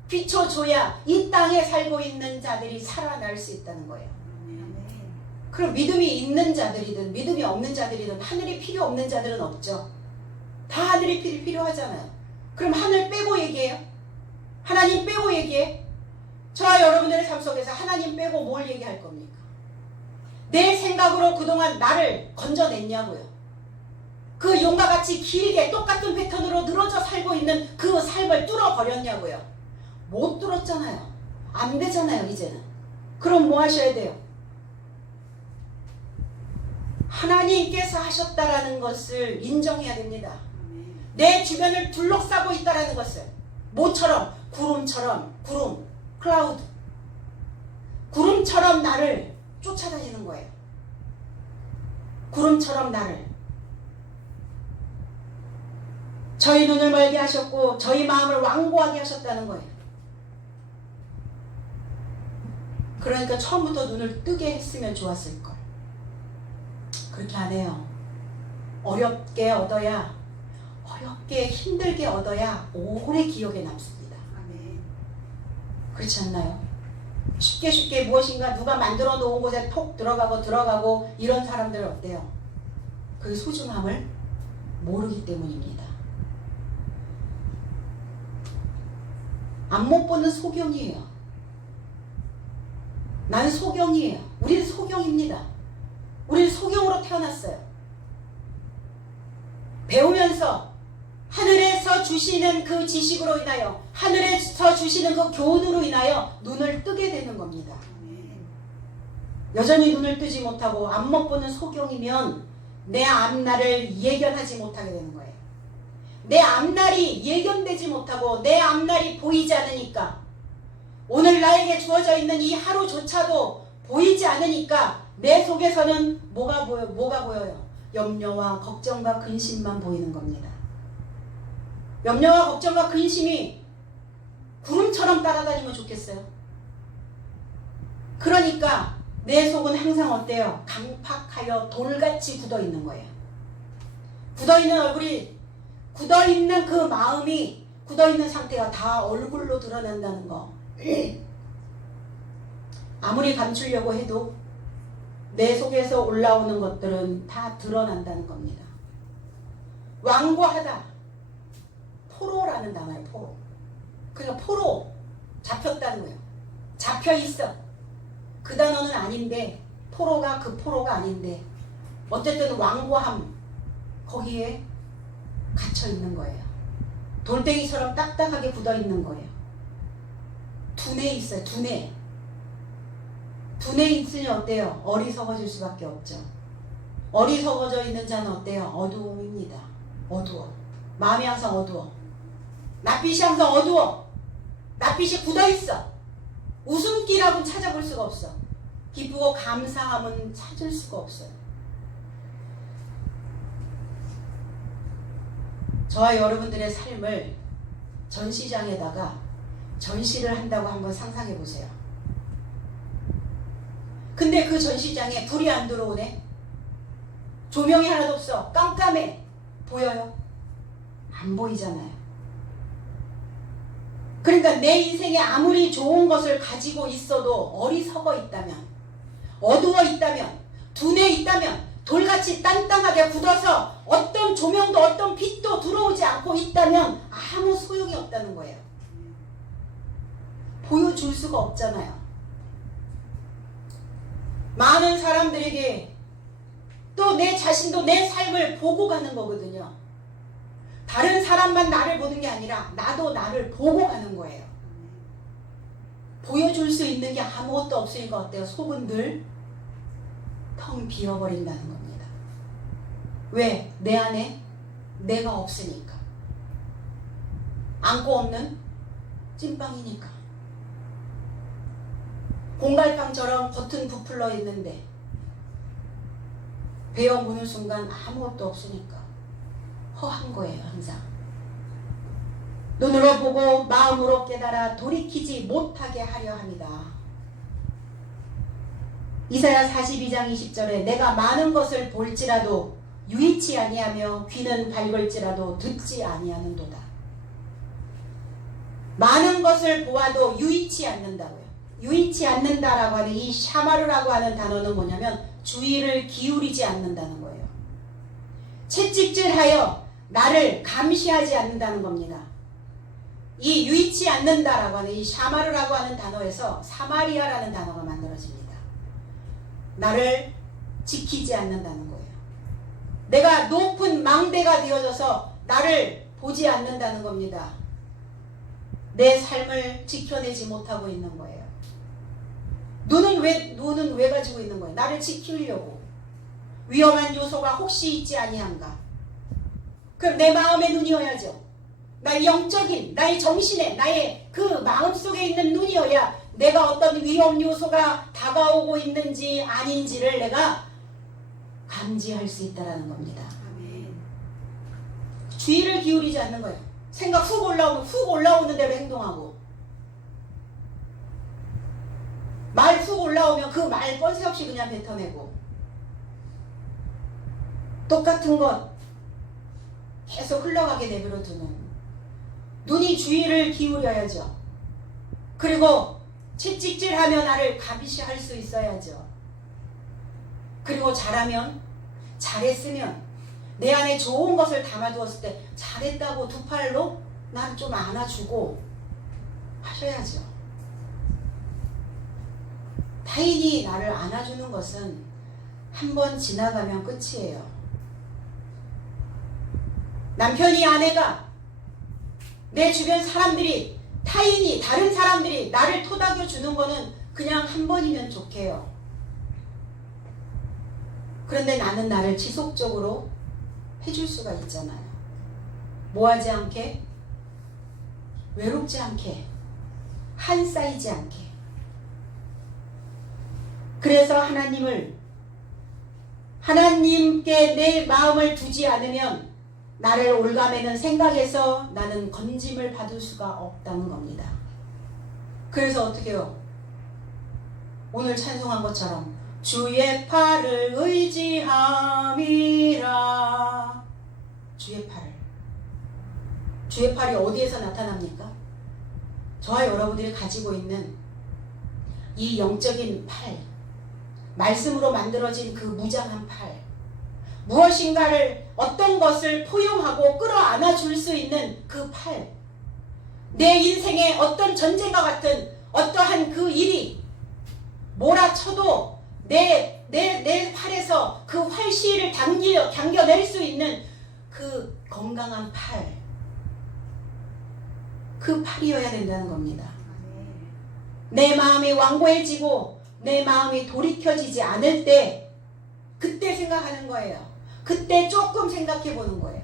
비춰줘야 이 땅에 살고 있는 자들이 살아날 수 있다는 거예요. 그럼 믿음이 있는 자들이든 믿음이 없는 자들이든 하늘이 필요 없는 자들은 없죠. 다 하늘이 필요하잖아요. 그럼 하늘 빼고 얘기해요? 하나님 빼고 얘기해? 저와 여러분들의 삶 속에서 하나님 빼고 뭘 얘기할 겁니까? 내 생각으로 그동안 나를 건져냈냐고요. 그 용과 같이 길게 똑같은 패턴으로 늘어져 살고 있는 그 삶을 뚫어버렸냐고요. 못 뚫었잖아요. 안 되잖아요, 이제는. 그럼 뭐 하셔야 돼요? 하나님께서 하셨다라는 것을 인정해야 됩니다. 내 주변을 둘러싸고 있다라는 것을, 모처럼, 구름처럼, 구름, 클라우드, 구름처럼 나를 쫓아다니는 거예요. 구름처럼 나를. 저희 눈을 멀게 하셨고 저희 마음을 완고하게 하셨다는 거예요. 그러니까 처음부터 눈을 뜨게 했으면 좋았을걸. 그렇게 안 해요. 어렵게 얻어야, 어렵게 힘들게 얻어야 오래 기억에 남습니다. 그렇지 않나요? 쉽게 무엇인가 누가 만들어 놓은 곳에 톡 들어가고 이런 사람들 어때요? 그 소중함을 모르기 때문입니다. 안 못 보는 소경이에요. 나는 소경이에요. 우리는 소경입니다. 우리는 소경으로 태어났어요. 배우면서 하늘에서 주시는 그 지식으로 인하여, 하늘에서 주시는 그 교훈으로 인하여 눈을 뜨게 되는 겁니다. 여전히 눈을 뜨지 못하고 안 못 보는 소경이면 내 앞날을 예견하지 못하게 되는 거예요. 내 앞날이 예견되지 못하고 내 앞날이 보이지 않으니까, 오늘 나에게 주어져 있는 이 하루조차도 보이지 않으니까 내 속에서는 뭐가 보여요? 염려와 걱정과 근심만 보이는 겁니다. 염려와 걱정과 근심이 구름처럼 따라다니면 좋겠어요. 그러니까 내 속은 항상 어때요? 강팍하여 돌같이 굳어있는 거예요. 굳어있는 얼굴이, 굳어있는 그 마음이, 굳어있는 상태가 다 얼굴로 드러난다는 거. 아무리 감추려고 해도 내 속에서 올라오는 것들은 다 드러난다는 겁니다. 완고하다. 포로라는 단어예요. 포로. 그러니까 포로, 잡혔다는 거예요. 잡혀있어. 그 단어는 아닌데, 포로가 그 포로가 아닌데, 어쨌든 완고함, 거기에 갇혀있는 거예요. 돌덩이처럼 딱딱하게 굳어있는 거예요. 두뇌 있어요. 두뇌. 두뇌 있으니 어때요? 어리석어질 수밖에 없죠. 어리석어져 있는 자는 어때요? 어두움입니다. 어두워. 마음이 항상 어두워. 낯빛이 항상 어두워. 낯빛이 굳어있어. 웃음기라고는 찾아볼 수가 없어. 기쁘고 감사함은 찾을 수가 없어요. 저와 여러분들의 삶을 전시장에다가 전시를 한다고 한번 상상해 보세요. 근데 그 전시장에 불이 안 들어오네? 조명이 하나도 없어. 깜깜해. 보여요? 안 보이잖아요. 그러니까 내 인생에 아무리 좋은 것을 가지고 있어도 어리석어 있다면, 어두워 있다면, 두뇌 있다면, 돌같이 단단하게 굳어서 어떤 조명도 어떤 빛도 들어오지 않고 있다면 아무 소용이 없다는 거예요. 보여줄 수가 없잖아요. 많은 사람들에게 또 내 자신도 내 삶을 보고 가는 거거든요. 다른 사람만 나를 보는 게 아니라 나도 나를 보고 가는 거예요. 보여줄 수 있는 게 아무것도 없으니까 어때요? 속은 늘 텅 비어버린다는 겁니다. 왜? 내 안에 내가 없으니까. 안고 없는 찐빵이니까. 공갈빵처럼 겉은 부풀러 있는데 베어 무는 순간 아무것도 없으니까 허한 거예요. 항상 눈으로 보고 마음으로 깨달아 돌이키지 못하게 하려 합니다. 이사야 42장 20절에 내가 많은 것을 볼지라도 유의치 아니하며 귀는 밝을지라도 듣지 아니하는도다. 많은 것을 보아도 유의치 않는다고요. 유의치 않는다라고 하는 이 샤마르라고 하는 단어는 뭐냐면 주의를 기울이지 않는다는 거예요. 채찍질하여 나를 감시하지 않는다는 겁니다. 이 유의치 않는다라고 하는 이 샤마르라고 하는 단어에서 사마리아라는 단어가 만들어집니다. 나를 지키지 않는다는 거예요. 내가 높은 망대가 되어져서 나를 보지 않는다는 겁니다. 내 삶을 지켜내지 못하고 있는 거예요. 눈은 왜 가지고 있는 거예요? 나를 지키려고. 위험한 요소가 혹시 있지 아니한가? 그럼 내 마음의 눈이어야죠. 나의 영적인, 나의 정신에, 나의 그 마음속에 있는 눈이어야 내가 어떤 위험 요소가 다가오고 있는지 아닌지를 내가 감지할 수 있다는 겁니다. 아멘. 주의를 기울이지 않는 거예요. 생각 훅 올라오는 대로 행동하고, 말 훅 올라오면 그 말 뻔세 없이 그냥 뱉어내고, 똑같은 것 계속 흘러가게 내버려 두는, 눈이 주의를 기울여야죠. 그리고 채찍질하며 나를 감시할 수 있어야죠. 그리고 잘했으면 내 안에 좋은 것을 담아두었을 때 잘했다고 두 팔로 난 좀 안아주고 하셔야죠. 타인이 나를 안아주는 것은 한 번 지나가면 끝이에요. 남편이, 아내가, 내 주변 사람들이, 타인이, 다른 사람들이 나를 토닥여 주는 거는 그냥 한 번이면 좋게요. 그런데 나는 나를 지속적으로 해줄 수가 있잖아요. 뭐하지 않게, 외롭지 않게, 한싸이지 않게. 그래서 하나님께 내 마음을 두지 않으면 나를 올가매는 생각에서 나는 건짐을 받을 수가 없다는 겁니다. 그래서 어떻게 해요? 오늘 찬송한 것처럼 주의 팔을 의지함이라. 주의 팔이 어디에서 나타납니까? 저와 여러분들이 가지고 있는 이 영적인 팔, 말씀으로 만들어진 그 무장한 팔, 무엇인가를, 어떤 것을 포용하고 끌어안아 줄 수 있는 그 팔, 내 인생에 어떤 전쟁과 같은 어떠한 그 일이 몰아쳐도 내 팔에서 그 활시를 당겨낼 수 있는 그 건강한 팔, 그 팔이어야 된다는 겁니다. 내 마음이 완고해지고 내 마음이 돌이켜지지 않을 때, 그때 생각하는 거예요. 그때 조금 생각해 보는 거예요.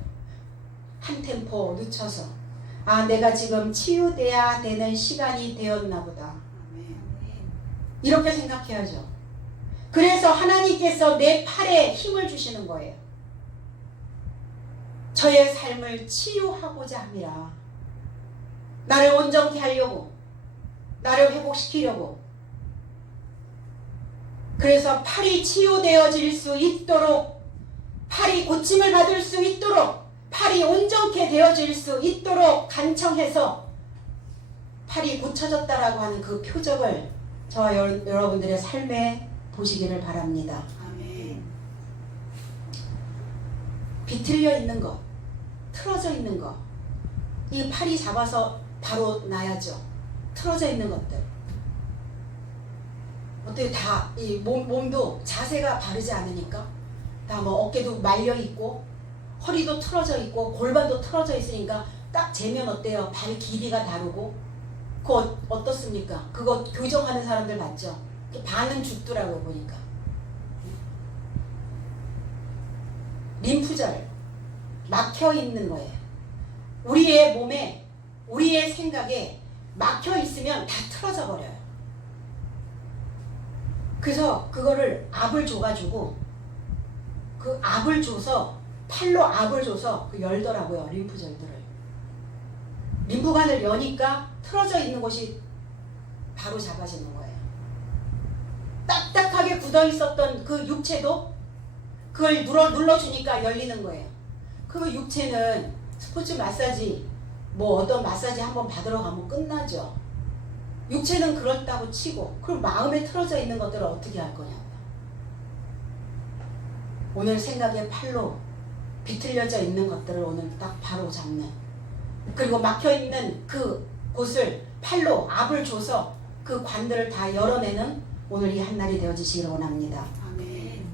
한 템포 늦춰서, 아, 내가 지금 치유돼야 되는 시간이 되었나 보다. 이렇게 생각해야죠. 그래서 하나님께서 내 팔에 힘을 주시는 거예요. 저의 삶을 치유하고자 함이라. 나를 온전케 하려고, 나를 회복시키려고. 그래서 팔이 치유되어질 수 있도록, 팔이 고침을 받을 수 있도록, 팔이 온전케 되어질 수 있도록 간청해서 팔이 고쳐졌다라고 하는 그 표적을 저와 여러분들의 삶에 보시기를 바랍니다. 아멘. 비틀려 있는 것, 틀어져 있는 것, 이 팔이 잡아서 바로 놔야죠. 틀어져 있는 것들. 어떻게 다 이 몸도 자세가 바르지 않으니까 다 뭐 어깨도 말려 있고 허리도 틀어져 있고 골반도 틀어져 있으니까 딱 재면 어때요? 발 길이가 다르고. 그거 어떻습니까? 그거 교정하는 사람들 봤죠? 반은 죽더라고요, 보니까. 림프절 막혀 있는 거예요. 우리의 몸에, 우리의 생각에 막혀 있으면 다 틀어져 버려요. 그래서 그거를 압을 줘가지고 그 압을 줘서 팔로 압을 줘서 그 열더라고요. 림프절들을. 림프관을 여니까 틀어져 있는 곳이 바로 잡아지는 거예요. 딱딱하게 굳어 있었던 그 육체도 그걸 눌러주니까 열리는 거예요. 그 육체는 스포츠 마사지, 뭐 어떤 마사지 한번 받으러 가면 끝나죠. 육체는 그렇다고 치고, 그럼 마음에 틀어져 있는 것들을 어떻게 할 거냐고요. 오늘 생각의 팔로 비틀려져 있는 것들을 오늘 딱 바로 잡는, 그리고 막혀있는 그 곳을 팔로 압을 줘서 그 관들을 다 열어내는 오늘 이 한날이 되어지시기를 원합니다. 아멘.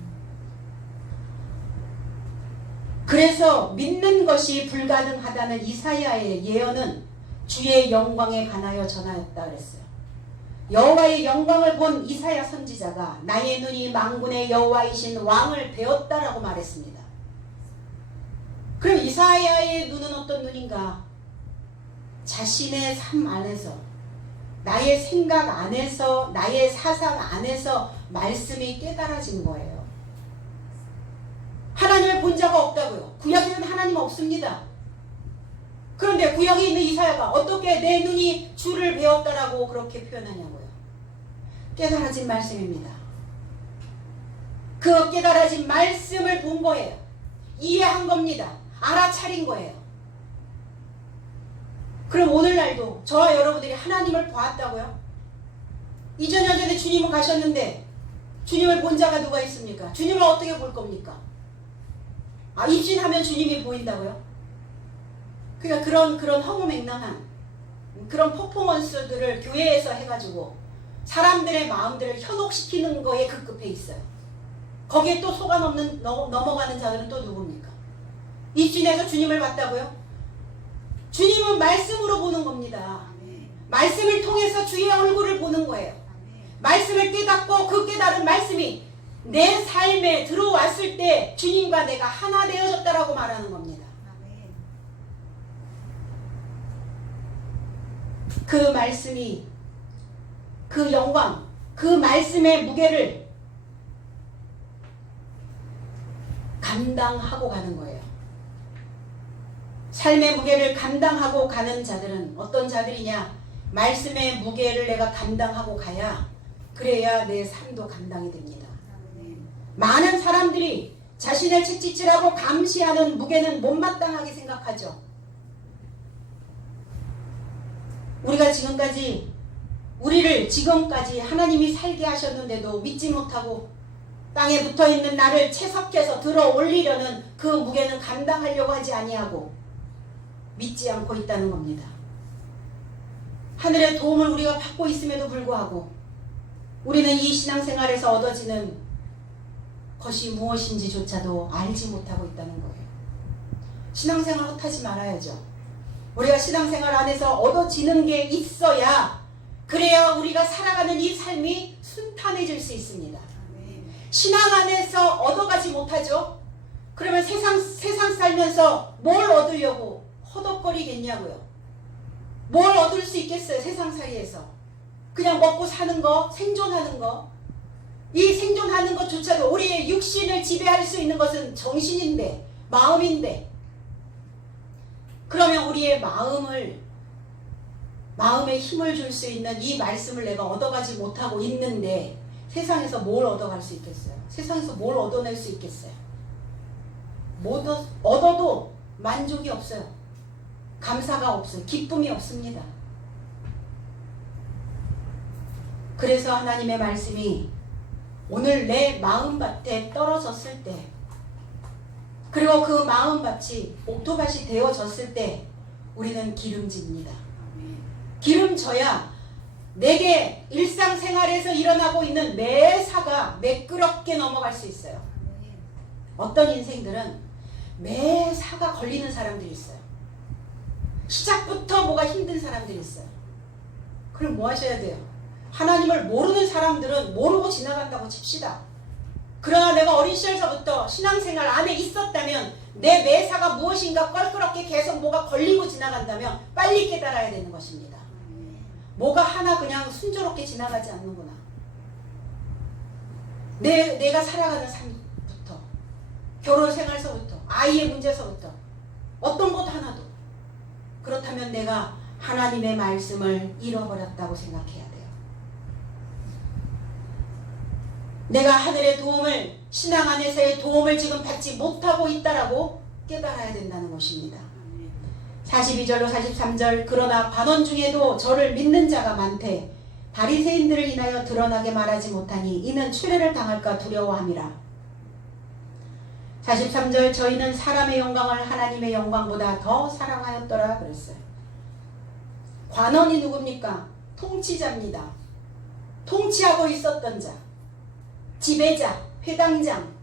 그래서 믿는 것이 불가능하다는 이사야의 예언은 주의 영광에 관하여 전하였다 그랬어요. 여호와의 영광을 본 이사야 선지자가 나의 눈이 만군의 여호와이신 왕을 배웠다라고 말했습니다. 그럼 이사야의 눈은 어떤 눈인가? 자신의 삶 안에서, 나의 생각 안에서, 나의 사상 안에서 말씀이 깨달아진 거예요. 하나님을 본 자가 없다고요. 구약에는 하나님 없습니다. 그런데 구약에 있는 이사야가 어떻게 내 눈이 주를 배웠다라고 그렇게 표현하냐고요. 깨달아진 말씀입니다. 그 깨달아진 말씀을 본 거예요. 이해한 겁니다. 알아차린 거예요. 그럼 오늘날도 저와 여러분들이 하나님을 보았다고요? 2000년 전에 주님은 가셨는데 주님을 본 자가 누가 있습니까? 주님을 어떻게 볼 겁니까? 입신하면 주님이 보인다고요? 그러니까 그런 허무맹랑한 그런 퍼포먼스들을 교회에서 해가지고 사람들의 마음들을 현혹시키는 거에 급급해 있어요. 거기에 또 속아 넘어가는 자들은 또 누굽니까? 입신해서 주님을 봤다고요? 주님은 말씀으로 보는 겁니다. 말씀을 통해서 주의 얼굴을 보는 거예요. 말씀을 깨닫고 그 깨달은 말씀이 내 삶에 들어왔을 때 주님과 내가 하나 되어졌다라고 말하는 겁니다. 그 말씀이, 그 영광, 그 말씀의 무게를 감당하고 가는 거예요. 삶의 무게를 감당하고 가는 자들은 어떤 자들이냐? 말씀의 무게를 내가 감당하고 가야, 그래야 내 삶도 감당이 됩니다. 많은 사람들이 자신을 채찍질하고 감시하는 무게는 못마땅하게 생각하죠. 우리를 지금까지 하나님이 살게 하셨는데도 믿지 못하고 땅에 붙어있는 나를 채석해서 들어 올리려는 그 무게는 감당하려고 하지 아니하고 믿지 않고 있다는 겁니다. 하늘의 도움을 우리가 받고 있음에도 불구하고 우리는 이 신앙생활에서 얻어지는 것이 무엇인지조차도 알지 못하고 있다는 거예요. 신앙생활 헛하지 말아야죠. 우리가 신앙생활 안에서 얻어지는 게 있어야, 그래야 우리가 살아가는 이 삶이 순탄해질 수 있습니다. 신앙 안에서 얻어가지 못하죠? 그러면 세상 살면서 뭘 얻으려고 허덕거리겠냐고요. 뭘 얻을 수 있겠어요? 세상살이에서 그냥 먹고 사는 거, 생존하는 거. 이 생존하는 것조차도 우리의 육신을 지배할 수 있는 것은 정신인데, 마음인데, 그러면 우리의 마음에 힘을 줄 수 있는 이 말씀을 내가 얻어가지 못하고 있는데 세상에서 뭘 얻어갈 수 있겠어요? 세상에서 뭘 얻어낼 수 있겠어요? 얻어도 만족이 없어요. 감사가 없어요. 기쁨이 없습니다. 그래서 하나님의 말씀이 오늘 내 마음밭에 떨어졌을 때, 그리고 그 마음밭이 옥토밭이 되어졌을 때 우리는 기름집니다. 기름져야 내게 일상생활에서 일어나고 있는 매사가 매끄럽게 넘어갈 수 있어요. 어떤 인생들은 매사가 걸리는 사람들이 있어요. 시작부터 뭐가 힘든 사람들이 있어요. 그럼 뭐 하셔야 돼요? 하나님을 모르는 사람들은 모르고 지나간다고 칩시다. 그러나 내가 어린 시절서부터 신앙생활 안에 있었다면 내 매사가 무엇인가 껄끄럽게 계속 뭐가 걸리고 지나간다면 빨리 깨달아야 되는 것입니다. 뭐가 하나 그냥 순조롭게 지나가지 않는구나. 내가 살아가는 삶부터, 결혼생활서부터, 아이의 문제서부터, 어떤 것 하나도. 그렇다면 내가 하나님의 말씀을 잃어버렸다고 생각해야 돼요. 내가 하늘의 도움을, 신앙 안에서의 도움을 지금 받지 못하고 있다라고 깨달아야 된다는 것입니다. 42절로 43절, 그러나 반원 중에도 저를 믿는 자가 많되 바리새인들을 인하여 드러나게 말하지 못하니 이는 추례를 당할까 두려워함이라. 43절, 저희는 사람의 영광을 하나님의 영광보다 더 사랑하였더라 그랬어요. 관원이 누굽니까? 통치자입니다. 통치하고 있었던 자, 지배자, 회당장.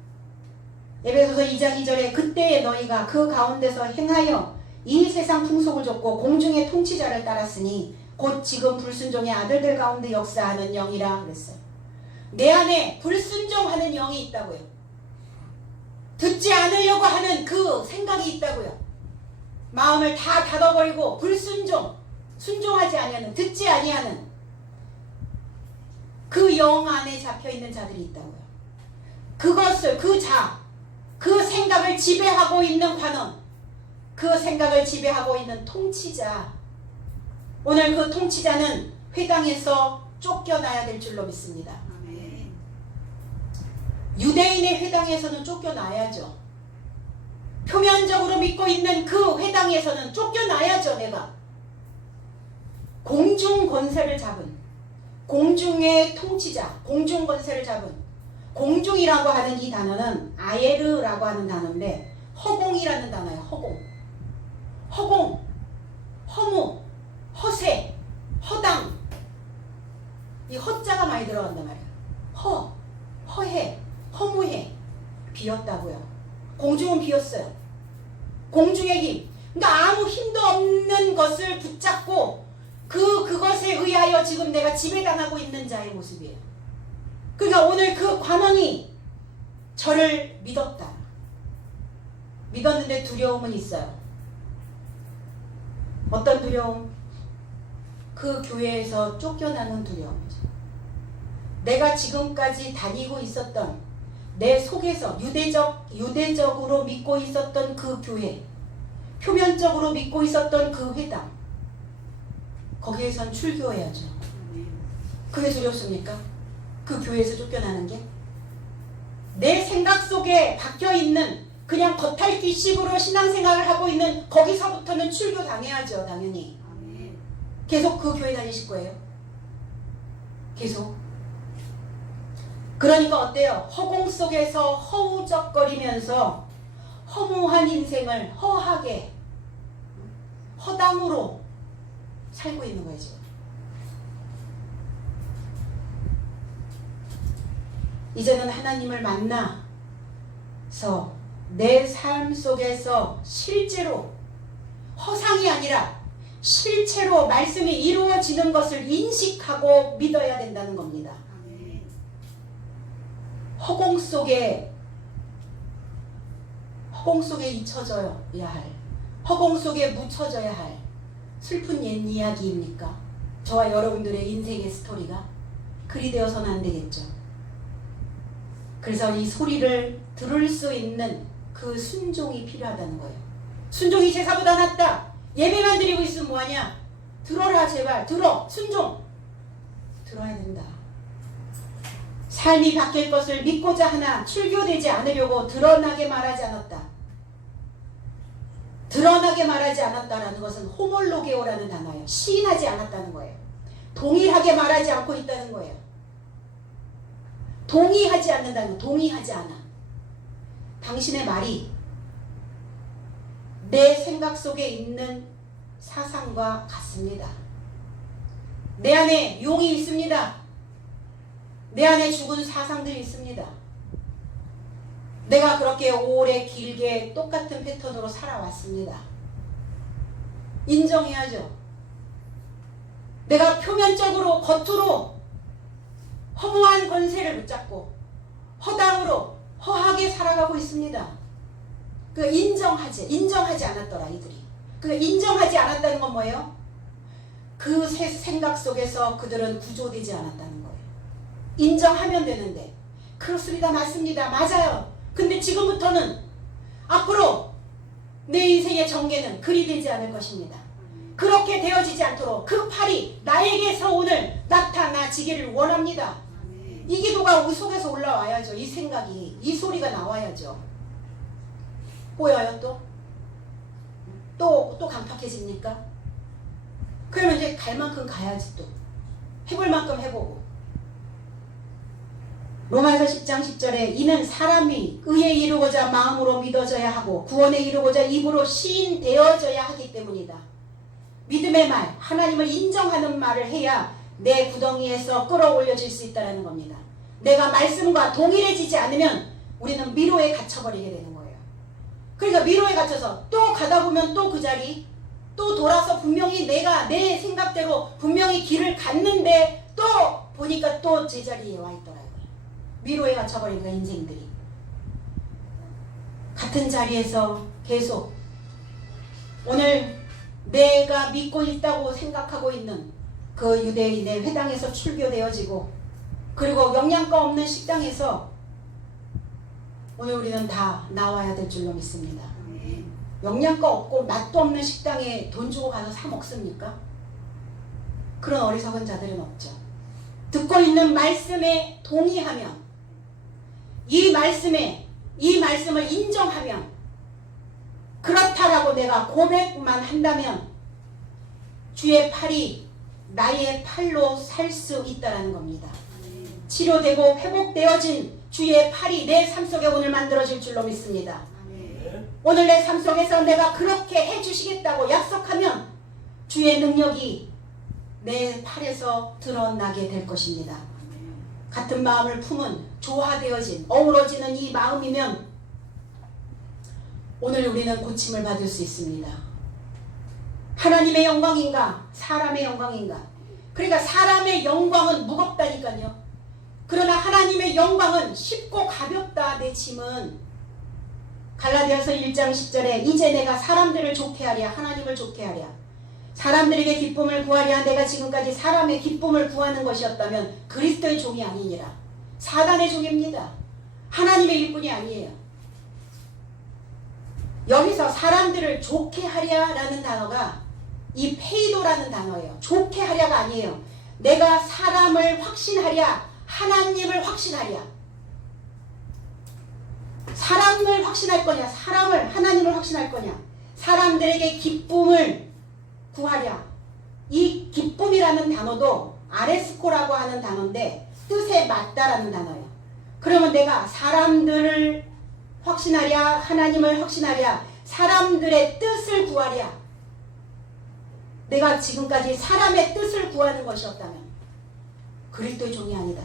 에베소서 2장 2절에 그때에 너희가 그 가운데서 행하여 이 세상 풍속을 좇고 공중의 통치자를 따랐으니 곧 지금 불순종의 아들들 가운데 역사하는 영이라 그랬어요. 내 안에 불순종하는 영이 있다고요. 듣지 않으려고 하는 그 생각이 있다고요. 마음을 다 닫아버리고 불순종, 순종하지 아니하는, 듣지 아니하는 그 영 안에 잡혀있는 자들이 있다고요. 그것을, 그 생각을 지배하고 있는 관원, 그 생각을 지배하고 있는 통치자. 오늘 그 통치자는 회당에서 쫓겨나야 될 줄로 믿습니다. 아멘. 유대인의 회당에서는 쫓겨나야죠. 표면적으로 믿고 있는 그 회당에서는 쫓겨나야죠. 내가 공중 권세를 잡은, 공중의 통치자, 공중 권세를 잡은, 공중이라고 하는 이 단어는 아예르라고 하는 단어인데 허공이라는 단어예요. 허공, 허무, 허세, 허당. 이 허자가 많이 들어간단 말이에요. 허해, 허무해. 비었다고요. 공중은 비었어요. 공중의 힘. 그러니까 아무 힘도 없는 것을 붙잡고 그것에 의하여 지금 내가 지배당하고 있는 자의 모습이에요. 그러니까 오늘 그 관원이 저를 믿었다. 믿었는데 두려움은 있어요. 어떤 두려움? 그 교회에서 쫓겨나는 두려움이죠. 내가 지금까지 다니고 있었던 내 속에서 유대적으로 믿고 있었던 그 교회, 표면적으로 믿고 있었던 그 회당, 거기에선 출교해야죠. 그게 두렵습니까? 그 교회에서 쫓겨나는 게? 내 생각 속에 박혀있는 그냥 겉핥기식으로 신앙생활을 하고 있는 거기서부터는 출교 당해야죠. 당연히. 계속 그 교회 다니실 거예요. 계속. 그러니까 어때요? 허공 속에서 허우적거리면서 허무한 인생을 허하게, 허당으로 살고 있는 거예요. 지금. 이제는 하나님을 만나서 내 삶 속에서 실제로 허상이 아니라 실체로 말씀이 이루어지는 것을 인식하고 믿어야 된다는 겁니다. 허공 속에 잊혀져야 할, 허공 속에 묻혀져야 할 슬픈 옛 이야기입니까? 저와 여러분들의 인생의 스토리가 그리 되어서는 안 되겠죠. 그래서 이 소리를 들을 수 있는 그 순종이 필요하다는 거예요. 순종이 제사보다 낫다. 예배만 드리고 있으면 뭐하냐? 들어라 제발. 들어. 순종. 들어야 된다. 삶이 바뀔 것을 믿고자 하나 출교되지 않으려고 드러나게 말하지 않았다. 드러나게 말하지 않았다라는 것은 호몰로게오라는 단어예요. 시인하지 않았다는 거예요. 동일하게 말하지 않고 있다는 거예요. 동의하지 않는다는 거. 동의하지 않아. 당신의 말이 내 생각 속에 있는 사상과 같습니다. 내 안에 용이 있습니다. 내 안에 죽은 사상들이 있습니다. 내가 그렇게 오래 길게 똑같은 패턴으로 살아왔습니다. 인정해야죠. 내가 표면적으로 겉으로 허무한 권세를 붙잡고 허당으로 허하게 살아가고 있습니다. 그 인정하지 않았더라 이들이. 그 인정하지 않았다는 건 뭐예요? 그 생각 속에서 그들은 구조되지 않았다는 거예요. 인정하면 되는데 그렇습니다. 맞습니다. 맞아요. 근데 지금부터는 앞으로 내 인생의 전개는 그리 되지 않을 것입니다. 그렇게 되어지지 않도록 그 팔이 나에게서 오늘 나타나지기를 원합니다. 이 기도가 속에서 올라와야죠. 이 생각이, 이 소리가 나와야죠. 보여요 또? 또 강팍해집니까? 그러면 이제 갈 만큼 가야지 또. 해볼 만큼 해보고. 로마서 10장 10절에 이는 사람이 의에 이루고자 마음으로 믿어져야 하고 구원에 이루고자 입으로 시인되어져야 하기 때문이다. 믿음의 말, 하나님을 인정하는 말을 해야 내 구덩이에서 끌어올려질 수 있다는 겁니다. 내가 말씀과 동일해지지 않으면 우리는 미로에 갇혀버리게 되는 거예요. 그러니까 미로에 갇혀서 또 가다 보면 또 그 자리, 또 돌아서 분명히 내가 내 생각대로 분명히 길을 갔는데 또 보니까 또 제자리에 와 있더라고요. 미로에 갇혀버리니까 인생들이. 같은 자리에서 계속 오늘 내가 믿고 있다고 생각하고 있는 그 유대인의 회당에서 출교되어지고 그리고 영양가 없는 식당에서 오늘 우리는 다 나와야 될 줄로 믿습니다. 영양가 없고 맛도 없는 식당에 돈 주고 가서 사 먹습니까? 그런 어리석은 자들은 없죠. 듣고 있는 말씀에 동의하면 이 말씀을 인정하면 그렇다라고 내가 고백만 한다면 주의 팔이 나의 팔로 살 수 있다라는 겁니다. 치료되고 회복되어진 주의 팔이 내 삶 속에 오늘 만들어질 줄로 믿습니다. 오늘 내 삶 속에서 내가 그렇게 해주시겠다고 약속하면 주의 능력이 내 팔에서 드러나게 될 것입니다. 같은 마음을 품은 조화되어진 어우러지는 이 마음이면 오늘 우리는 고침을 받을 수 있습니다. 하나님의 영광인가 사람의 영광인가. 그러니까 사람의 영광은 무겁다니까요. 그러나 하나님의 영광은 쉽고 가볍다. 내 짐은. 갈라디아서 1장 10절에 이제 내가 사람들을 좋게 하랴 하나님을 좋게 하랴 사람들에게 기쁨을 구하랴 내가 지금까지 사람의 기쁨을 구하는 것이었다면 그리스도의 종이 아니니라. 사단의 종입니다. 하나님의 일꾼이 아니에요. 여기서 사람들을 좋게 하랴라는 단어가 이 페이도라는 단어예요. 좋게 하랴가 아니에요. 내가 사람을 확신하랴 하나님을 확신하랴. 사람을 확신할 거냐 하나님을 확신할 거냐. 사람들에게 기쁨을 구하랴. 이 기쁨이라는 단어도 아레스코라고 하는 단어인데 뜻에 맞다라는 단어예요. 그러면 내가 사람들을 확신하랴 하나님을 확신하랴 사람들의 뜻을 구하랴. 내가 지금까지 사람의 뜻을 구하는 것이었다면 그리스도의 종이 아니다.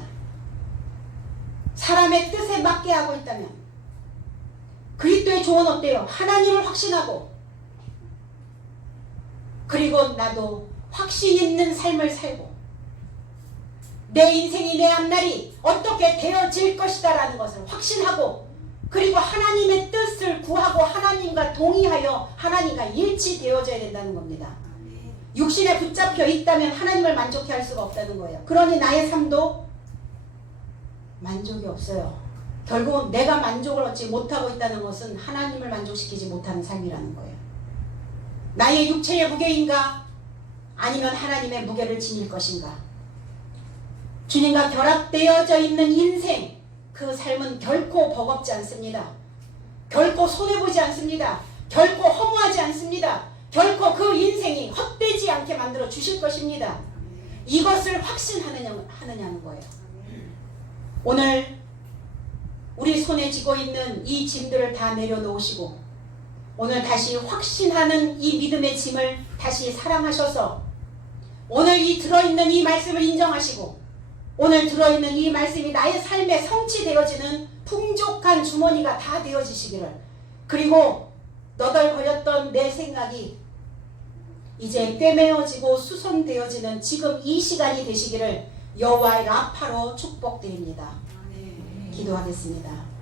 사람의 뜻에 맞게 하고 있다면 그리스도의 종은 어때요? 하나님을 확신하고 그리고 나도 확신 있는 삶을 살고 내 인생이 내 앞날이 어떻게 되어질 것이다 라는 것을 확신하고 그리고 하나님의 뜻을 구하고 하나님과 동의하여 하나님과 일치되어져야 된다는 겁니다. 육신에 붙잡혀 있다면 하나님을 만족해 할 수가 없다는 거예요. 그러니 나의 삶도 만족이 없어요. 결국은 내가 만족을 얻지 못하고 있다는 것은 하나님을 만족시키지 못하는 삶이라는 거예요. 나의 육체의 무게인가 아니면 하나님의 무게를 지닐 것인가. 주님과 결합되어져 있는 인생 그 삶은 결코 버겁지 않습니다. 결코 손해보지 않습니다. 결코 허무하지 않습니다. 결코 그 인생이 헛되지 않게 만들어 주실 것입니다. 이것을 확신하느냐는 거예요. 오늘 우리 손에 쥐고 있는 이 짐들을 다 내려놓으시고 오늘 다시 확신하는 이 믿음의 짐을 다시 사랑하셔서 오늘 이 들어있는 이 말씀을 인정하시고 오늘 들어있는 이 말씀이 나의 삶에 성취되어지는 풍족한 주머니가 다 되어지시기를 그리고 너덜거렸던 내 생각이 이제 꿰매어지고 수선되어지는 지금 이 시간이 되시기를 여호와의 라파로 축복드립니다. 기도하겠습니다.